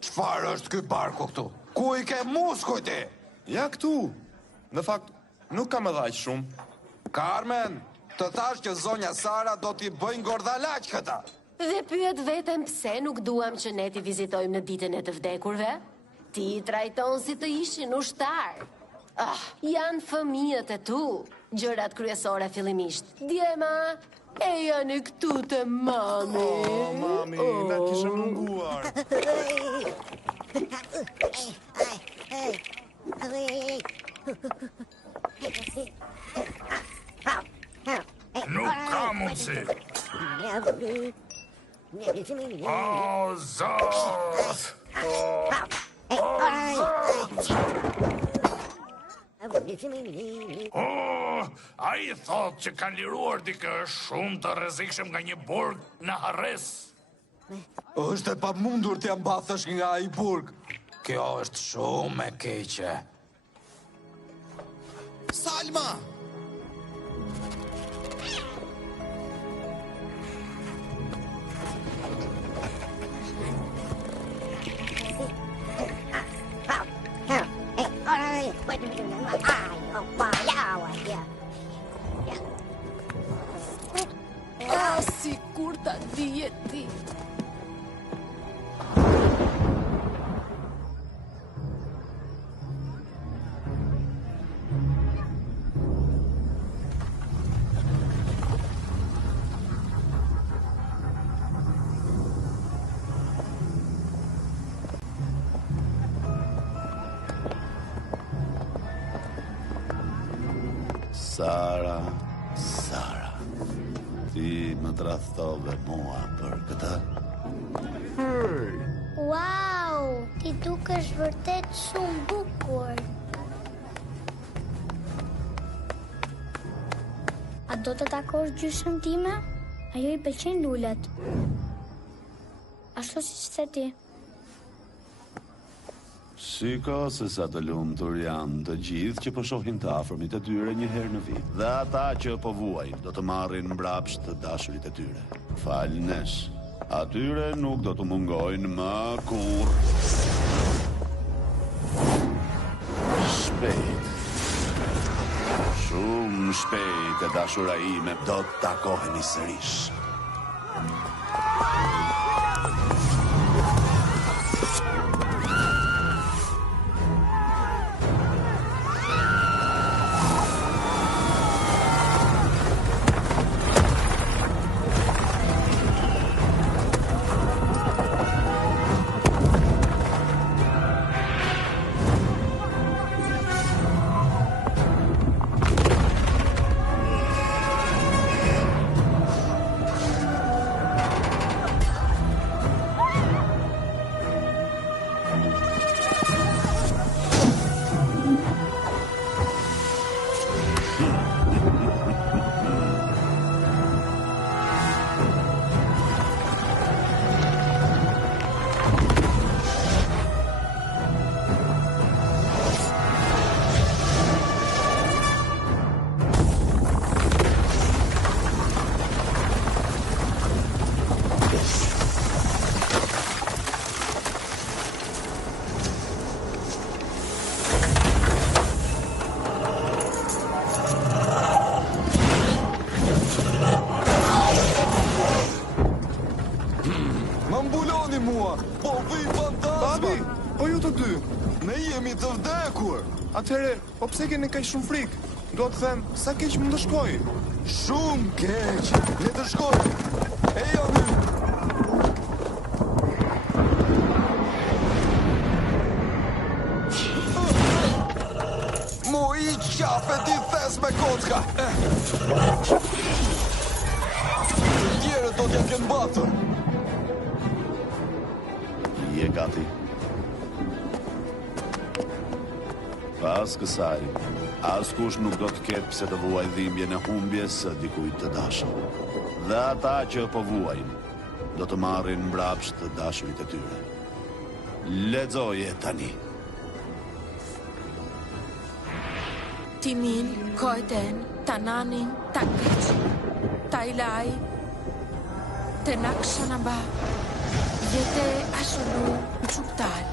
Çfarë është ky barku këtu? Ku i ke muskujt ti? Ja këtu. Në fakt, nuk kam edhe aq shumë. Carmen, të thash që zonja Sara do t'i bëjnë gordalaq këta. Dhe pyet veten pse nuk duam që ne t'i vizitojmë në ditën e të vdekurve? Ti i trajton si të ishin ushtar. Janë fëmijët e tu, gjërat kryesore fillimisht. Djema, e janë këtu të mami. Mami, na kishe munguar. Nuk ka mundësi. O, Zot! A i thot që kanë liruar dikë shumë të rrezikshëm nga një burg në Harres. Është e pamundur t'ja mbathësh nga ai burg. Kjo është shumë e keqe. Salma! Si kur ta dije ti. Sara, Sara, ti më tradhtove mua për këtë. Wow, ti dukesh vërtet shumë bukur. A do të takosh gjysmën time? Ajo i pëlqen lulet. Ashtu siç the ti. Shiko se sa të lumtur janë të gjithë që po shohin të afërmit e tyre një herë në vit. Dhe ata që po vuajnë do të marrin mbrapsht të dashurit e tyre. Falnesh, atyre nuk do të mungojnë më kurrë. shpejt. Shumë shpejt e dashura ime do të takohemi sërish. Atëhere, po pse keni kaq shumë frikë? Do të them, sa keq mund të shkoj? Shumë keq. Le të shkoj. Ejo ny. Mo I qafe ti thes me kocka. Tjerët do t'ja kenë batër. Je gati. Pas kësaj, askush nuk do të ketë pse të vuaj dhimbje në humbje së dikujt të dashur. Dhe ata që po vuajnë, do të marrin mbrapsht të dashurit e tyre. Lexoje tani. Timil, Kojten, Tananin, Takëç, Tajlaj, Tenakshana, Jete Ashulu, Çuptal.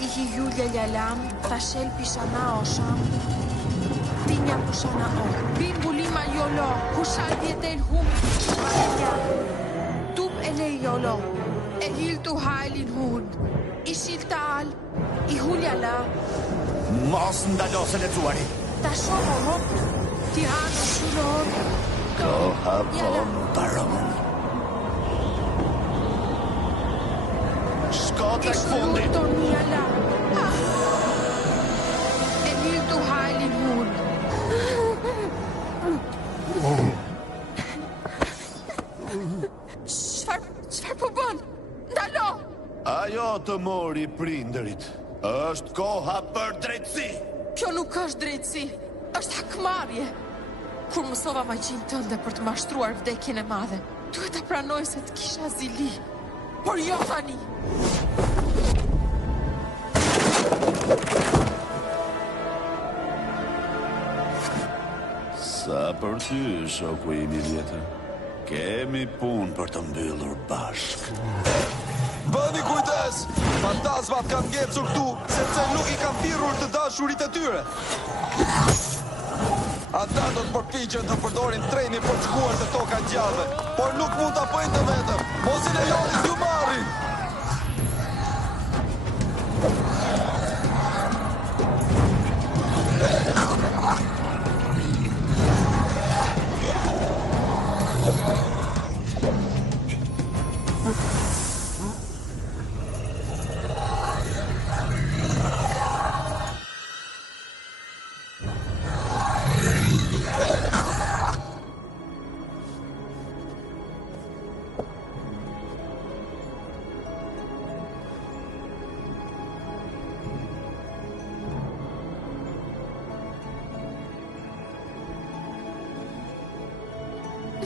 Ihi Julia Jalam, Fashel Pishana Osham, Tinja Pushana O, Bimbulima Yolo, Pushal Dietel Hum, Maria, Tub Ele Yolo, Ehil Tuhailin Hud, Ishil Tal, Ihulia La. Mos ndalo se lecuari. Tashomo Hop, Tihano Shulor, Koha von Baron. Shko tek fundi. Toniala. Ehil Tuhailin Hud. Çfarë po bën? Ndalo! Ajo të mori prindërit. Është koha për drejtësi. Kjo nuk është drejtësi, është hakmarrje. Kur mësova magjin tënde për të mashtruar vdekjen e madhe, duhet ta pranoj se të kisha zili. Por jo tani. Sa për ty, shoku i vjetër, kemi punë për të mbyllur bashk. Bëni kujdes! Fantazmat kanë ngecur këtu, sepse nuk I kanë thirrur të dashurit e tyre. Ata do të përpiqen të përdorin trenin për të shkuar te toka gjallë, por nuk mund ta bëjnë të vetëm. Mos I lejoni t'ju marrin.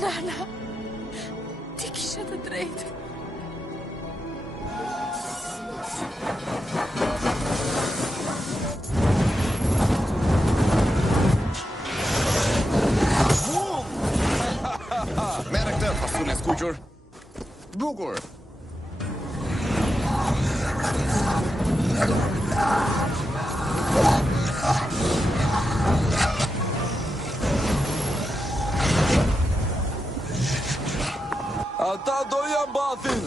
Nana, ti kishe të drejtë. Merë këtë, fasule skuqur. Bukur. Ata do ja mbathin!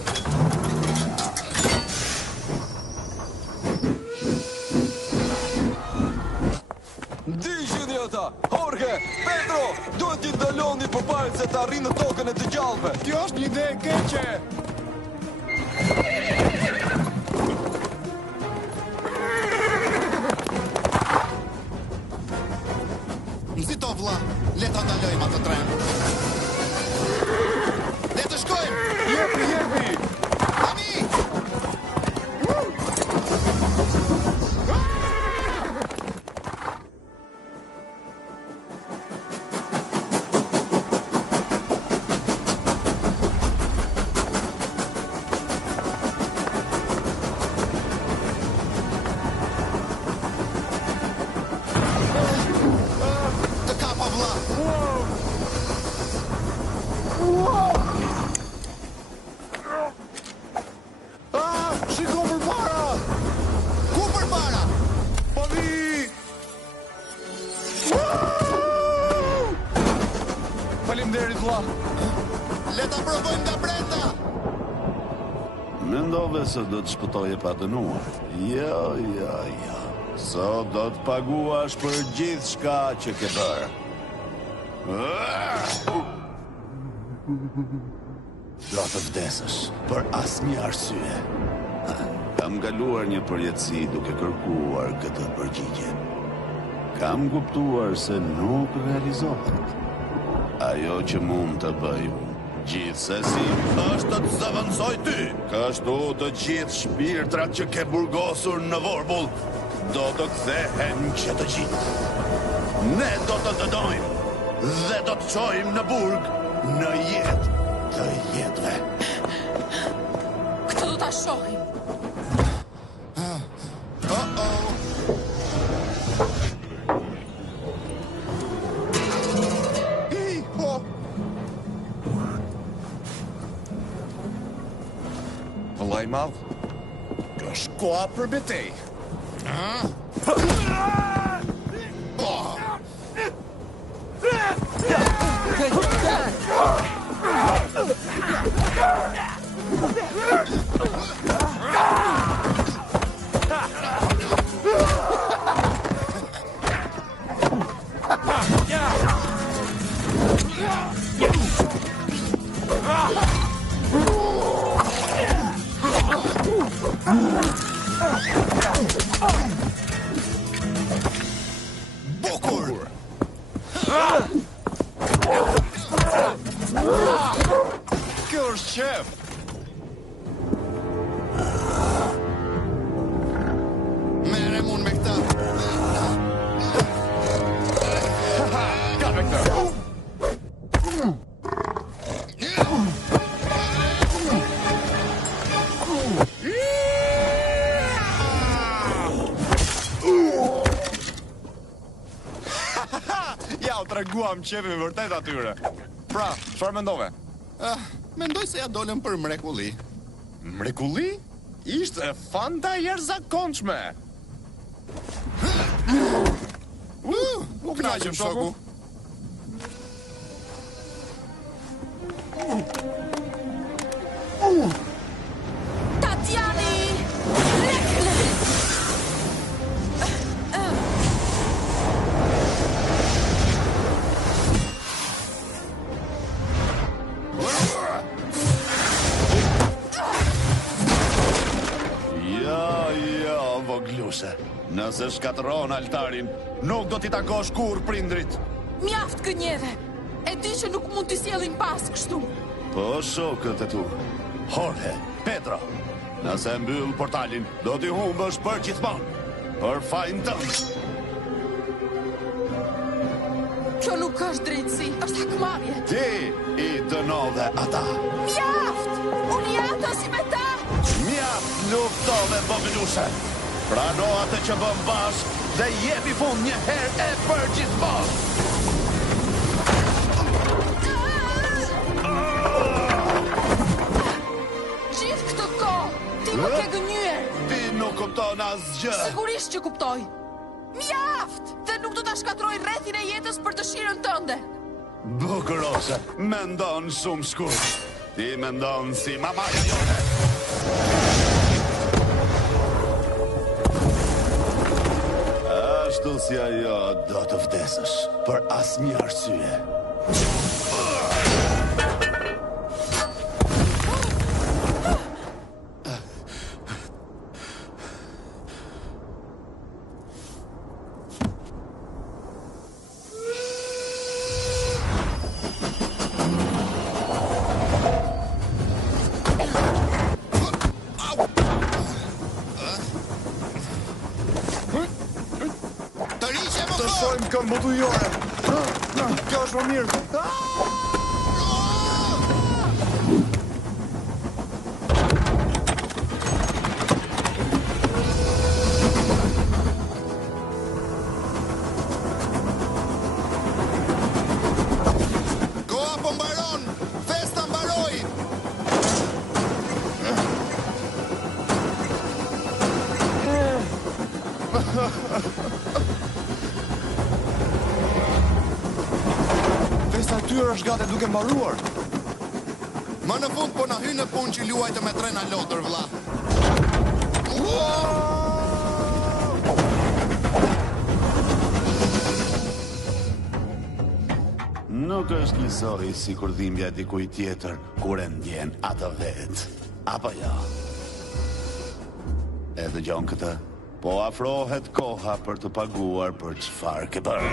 Ndiqeni ata! Jorge, Pedro, duhet t'i ndaloni përpara se të arrijnë në tokën e të gjallëve. Kjo është një ide e keqe! Nxito vlla, le ta ndalojmë atë tren. Le të shkojmë! Jepi! Tani! Të kapa vlla! Shiko përpara! Ku përpara? Po vi! Faleminderit vlla. Le ta provojmë nga brenda! Mendove se do të shpëtoje pa dënuar. Jo. Sot do të paguash për gjithë shka që ke bërë. Do të vdesësh për asnjë arsye. Kam galuar një përjetësi duke kërkuar këtë përgjigje. Kam kuptuar se nuk realizohet. Ajo që mund të bëj gjithsesi është të të zëvendësoj ty. Kështu të gjithë shpirtrat që ke burgosur në vorbull do të kthehen që të gjithë. Ne do të dëdojmë dhe do të çojmë në burg në jetë të jetëve. Këtë do ta shohim. Vëllai i madh, kjo është koha për betejë. Bukur! Kjo është qef! Merrem unë me këtë. Ka me këtë! Ja, u treguam qefin vërtet atyre. Pra, çfarë mendove? Mendoj se ja dolëm për mrekulli. Mrekulli? Ishte fanta jashtëzakonshme. U kënaqem shoku. Tatiani! Lekle! Ja, vogluse. Nëse shkatëron altarin, nuk do t'i takosh kur prindrit. Mjaft gënjeve. E di që nuk mund t'i sjellin pas kështu. Po shokët e tu, Jorge, Pedro, nëse mbyll portalin, do t'i humbësh për gjithmonë. Për fajin tënd. Kjo nuk është drejtësi, është hakmarrje. Ti i dënove ata. Mjaft! Unë jatosi me ta! Mjaft luftove, vogëluse. Prano atë që bëm bashk dhe jepi fund një herë e për gjithmonë. Gjithë këtë kohë, ti më ke gënyer. Ti nuk kupton asgjë. Sigurisht që kuptoj. Mjaft! Dhe nuk do ta shkatroj rrethin e jetës për dëshirën tënde. Bukurose, mendon shumë shkurt. Ti mendon si mamaja jote. Ashtu si ajo do të vdesësh për asnjë arsye. Të shojmë këmë botujore. Kjo është më mirë. Koha po mbaron! Festa mbaroi! Festa tyre është gati duke mbaruar. Më në fund po na hynë në punë që luajtë me trena lotër, vlla. Nuk është njësoj si kur dhimbja dikuj tjetër kur e ndjen atë vetë. Apo jo? E dëgjon këtë? Po afrohet koha për të paguar për çfarë ke bërë.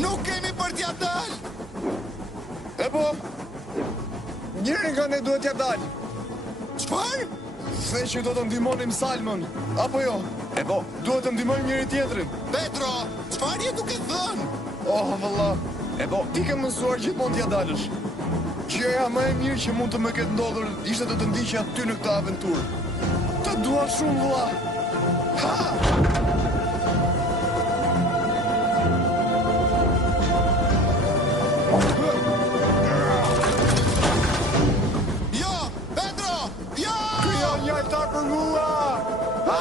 Nuk kemi për t'ja dalë! E po, njëri nga ne duhet t'ja dalë. Çfarë? Se që do të ndihmonim Salmën, apo jo? E po, duhet të ndihmojmë njëri tjetrin. Petro, çfarë je duke thënë? Oh, valla. E po, ti ke mësuar gjithmonë t'ja dalësh. Gjëja më e mirë që mund të më ketë ndodhur ishte të ndiqja ty në këtë aventurë. Të dua shumë, valla. Ha! Jo, Petro! Jo! Ky janë një altar për mua! Ha!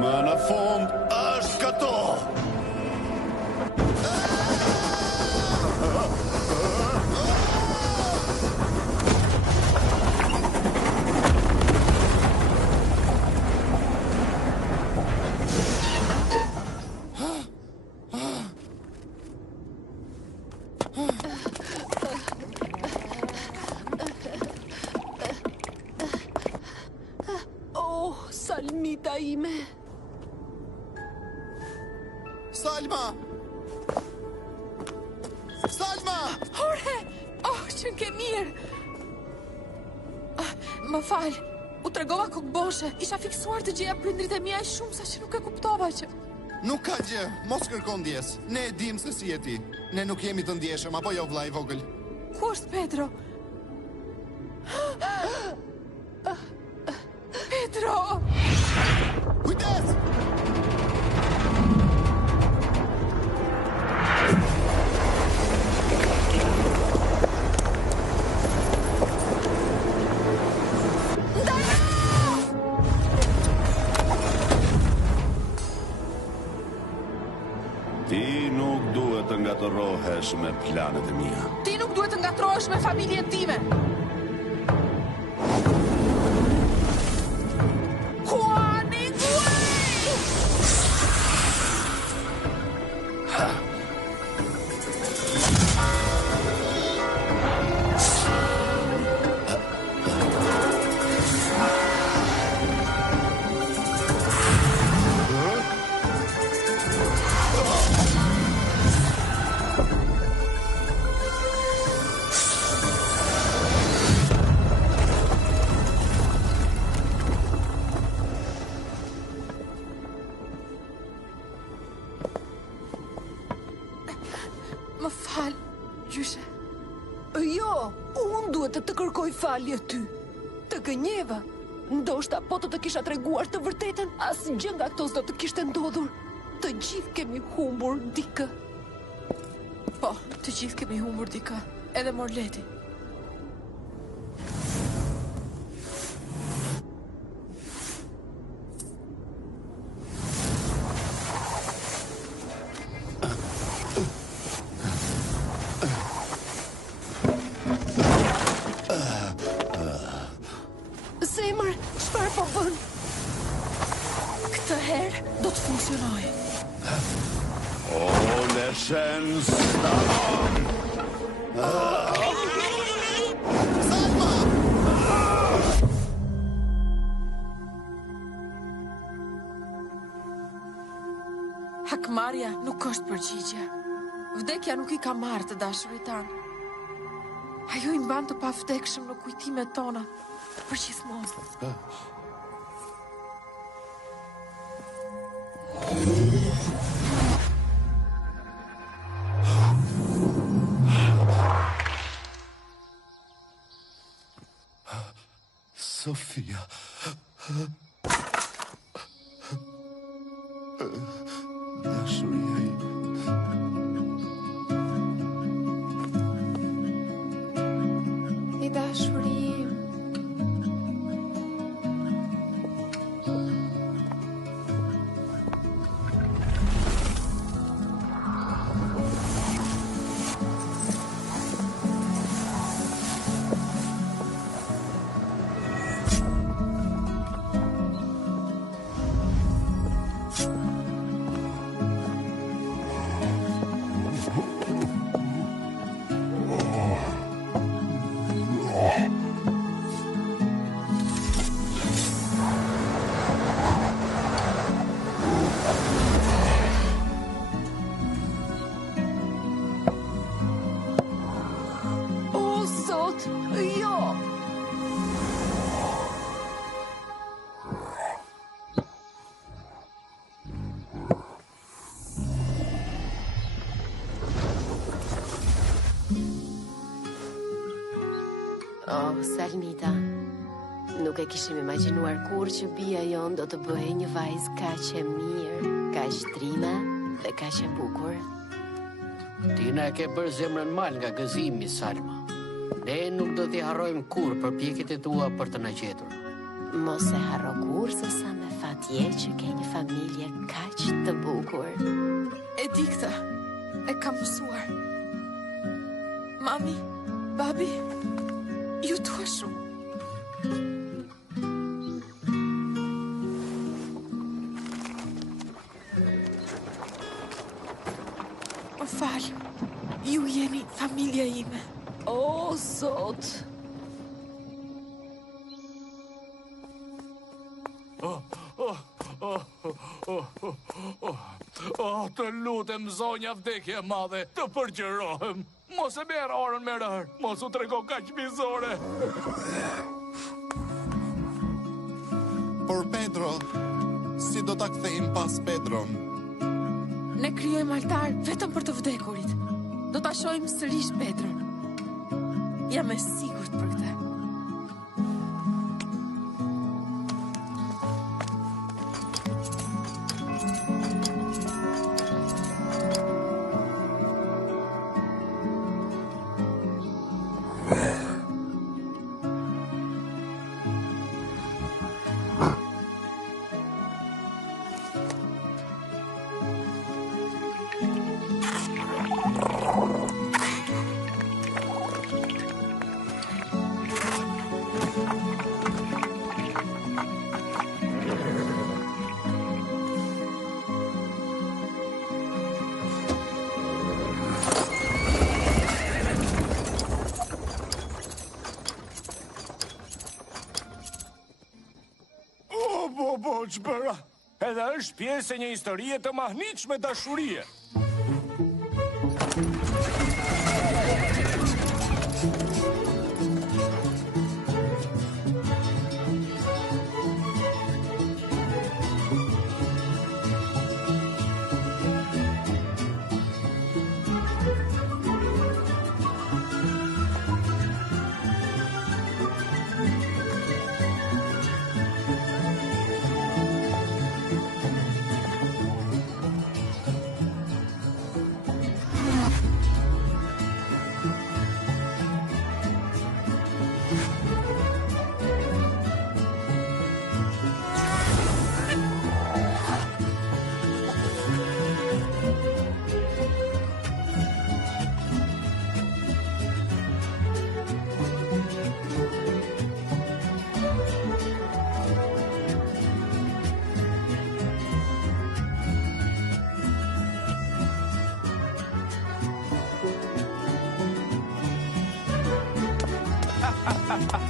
Më në fund është këto! Oh, Salmita ime. Salma! Salma! Jorge! Oh, që ke mirë! Më falë, u tregova kokboshe. Isha fiksuar të gjeja prindrit e mia shumë sa që nuk e kuptova që... Nuk ka gjë, mos kërkon ndjes. Ne e dim se si je ti. Ne nuk jemi të ndjeshëm, apo jo vlla i vogël? Ku është Pedro? Pedro! Kujdes! Ti nuk duhet të ngatërohesh me planet e mia. Ti nuk duhet të ngatrohesh me familjen time. Juani Guay! Më falë, gjyshe. Jo, unë duhet të kërkoj falje ty. Të gënjeva. Ndoshta po të kisha treguar të vërtetën, asgjë nga këto s'do të kishte ndodhur. Të gjithë kemi humbur dikë. Po, të gjithë kemi humbur dikë. Edhe Morleti. qenë stanon! Hakmarrja nuk është përgjigje. Vdekja nuk i ka marrë të dashurit tanë. Ajo i mban të pavdekshëm në kujtimet tona për gjithmonë. Sofia. Dashuria ime. I dashuri im. O, Zot, jo! Oh, Salmita, nuk e kishim imagjinuar kur që bia jon do të bëhej një vajzë kaq e mirë, kaq trime dhe kaq e bukur. Ti na e ke bërë zemrën mal nga gëzimi, Salma. Ne nuk do t'i harrojmë kur përpjekjet e tua për të na gjetur. Mos e harro kur se sa me fat je që ke një familje kaq të bukur. E di këtë, e kam mësuar. Mami, babi, ju dua shumë. Më fal, ju jeni familja ime. O, Zot! Të lutem, zonja vdekje e madhe, të përgjërohem. Mos e merr orën me rër, mos u trego kaq bizore. Por Pedro, si do ta kthejmë pas Pedron? Ne krijojmë altar vetëm për të vdekurit. Do ta shohim sërish Pedron. Jam e sigurt për këtë. Ç'bëra? Edhe është pjesë e një historie të mahnitshme dashurie.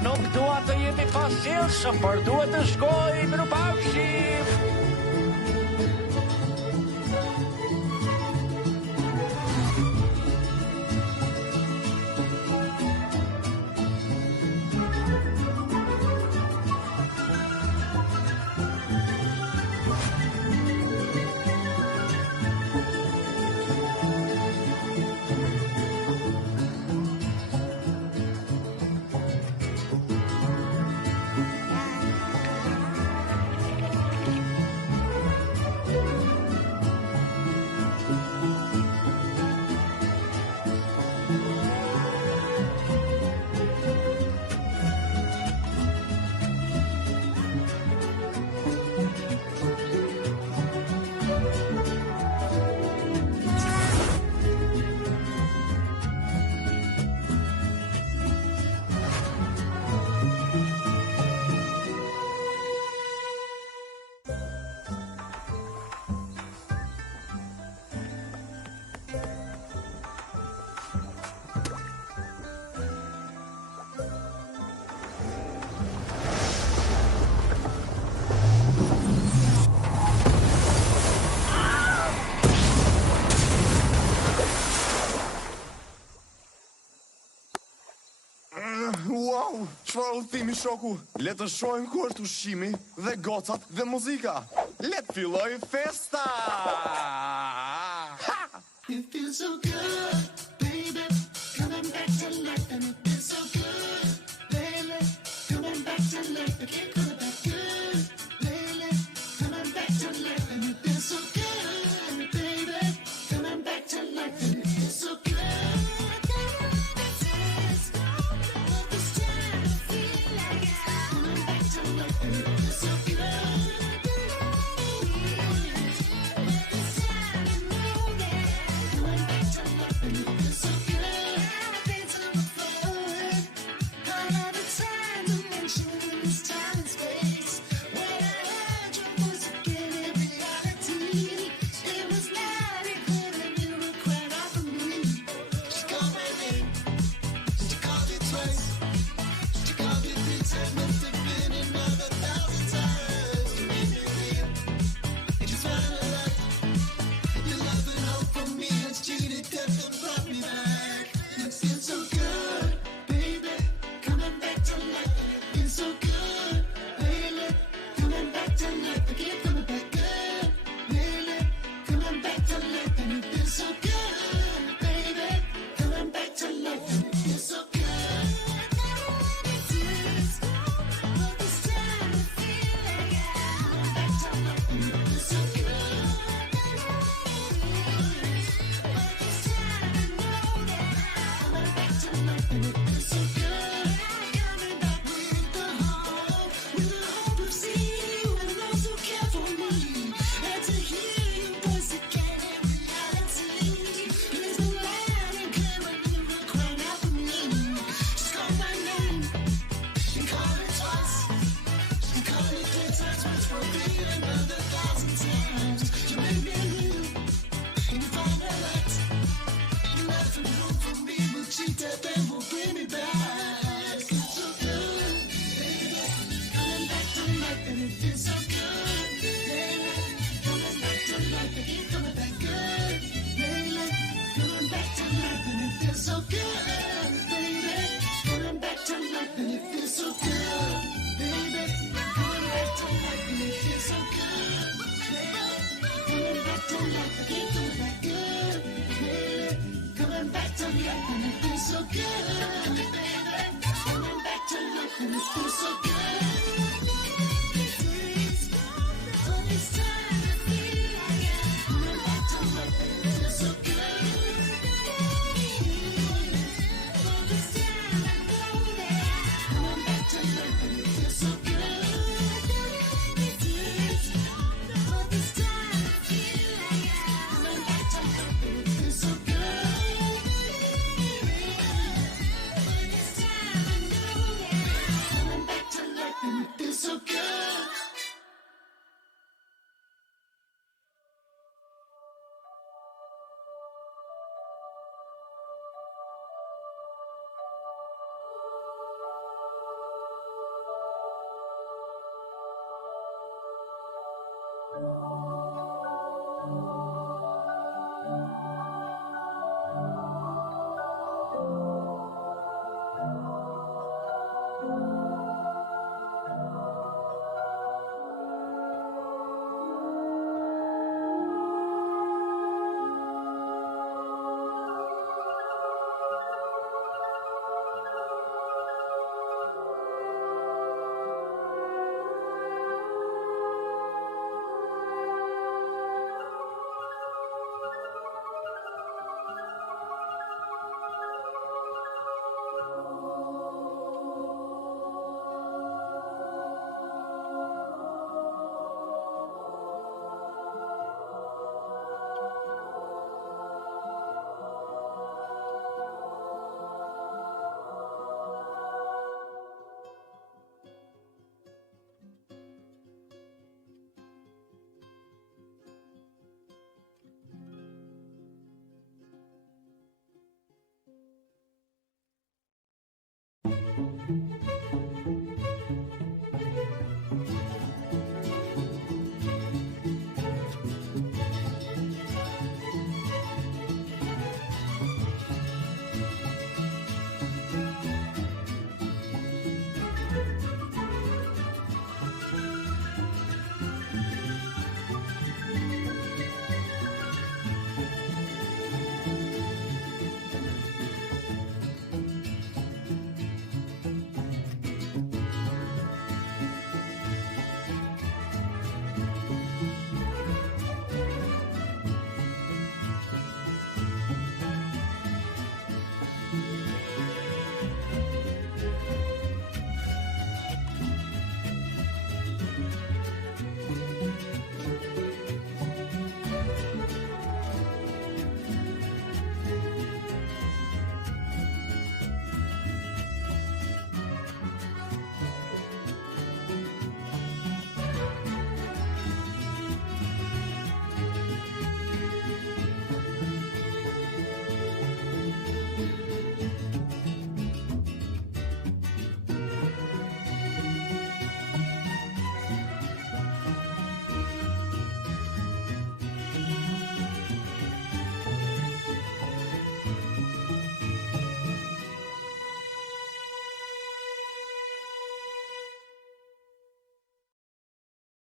Nuk dua të jemi pasjellshëm, por duhet të shkojmë, mirupafshim. Wow, çfarë udhëtimi shoku? Le të shohim ku është ushqimi dhe gocat dhe muzika. Le të filloj festa! Ha! It feels so good, baby, coming back to life, and it feels so good, baby, coming back to life, I can't go back good, baby, coming back to life, and it feels so good, baby, coming back to life, and it feels so good. Time to mention this time and space.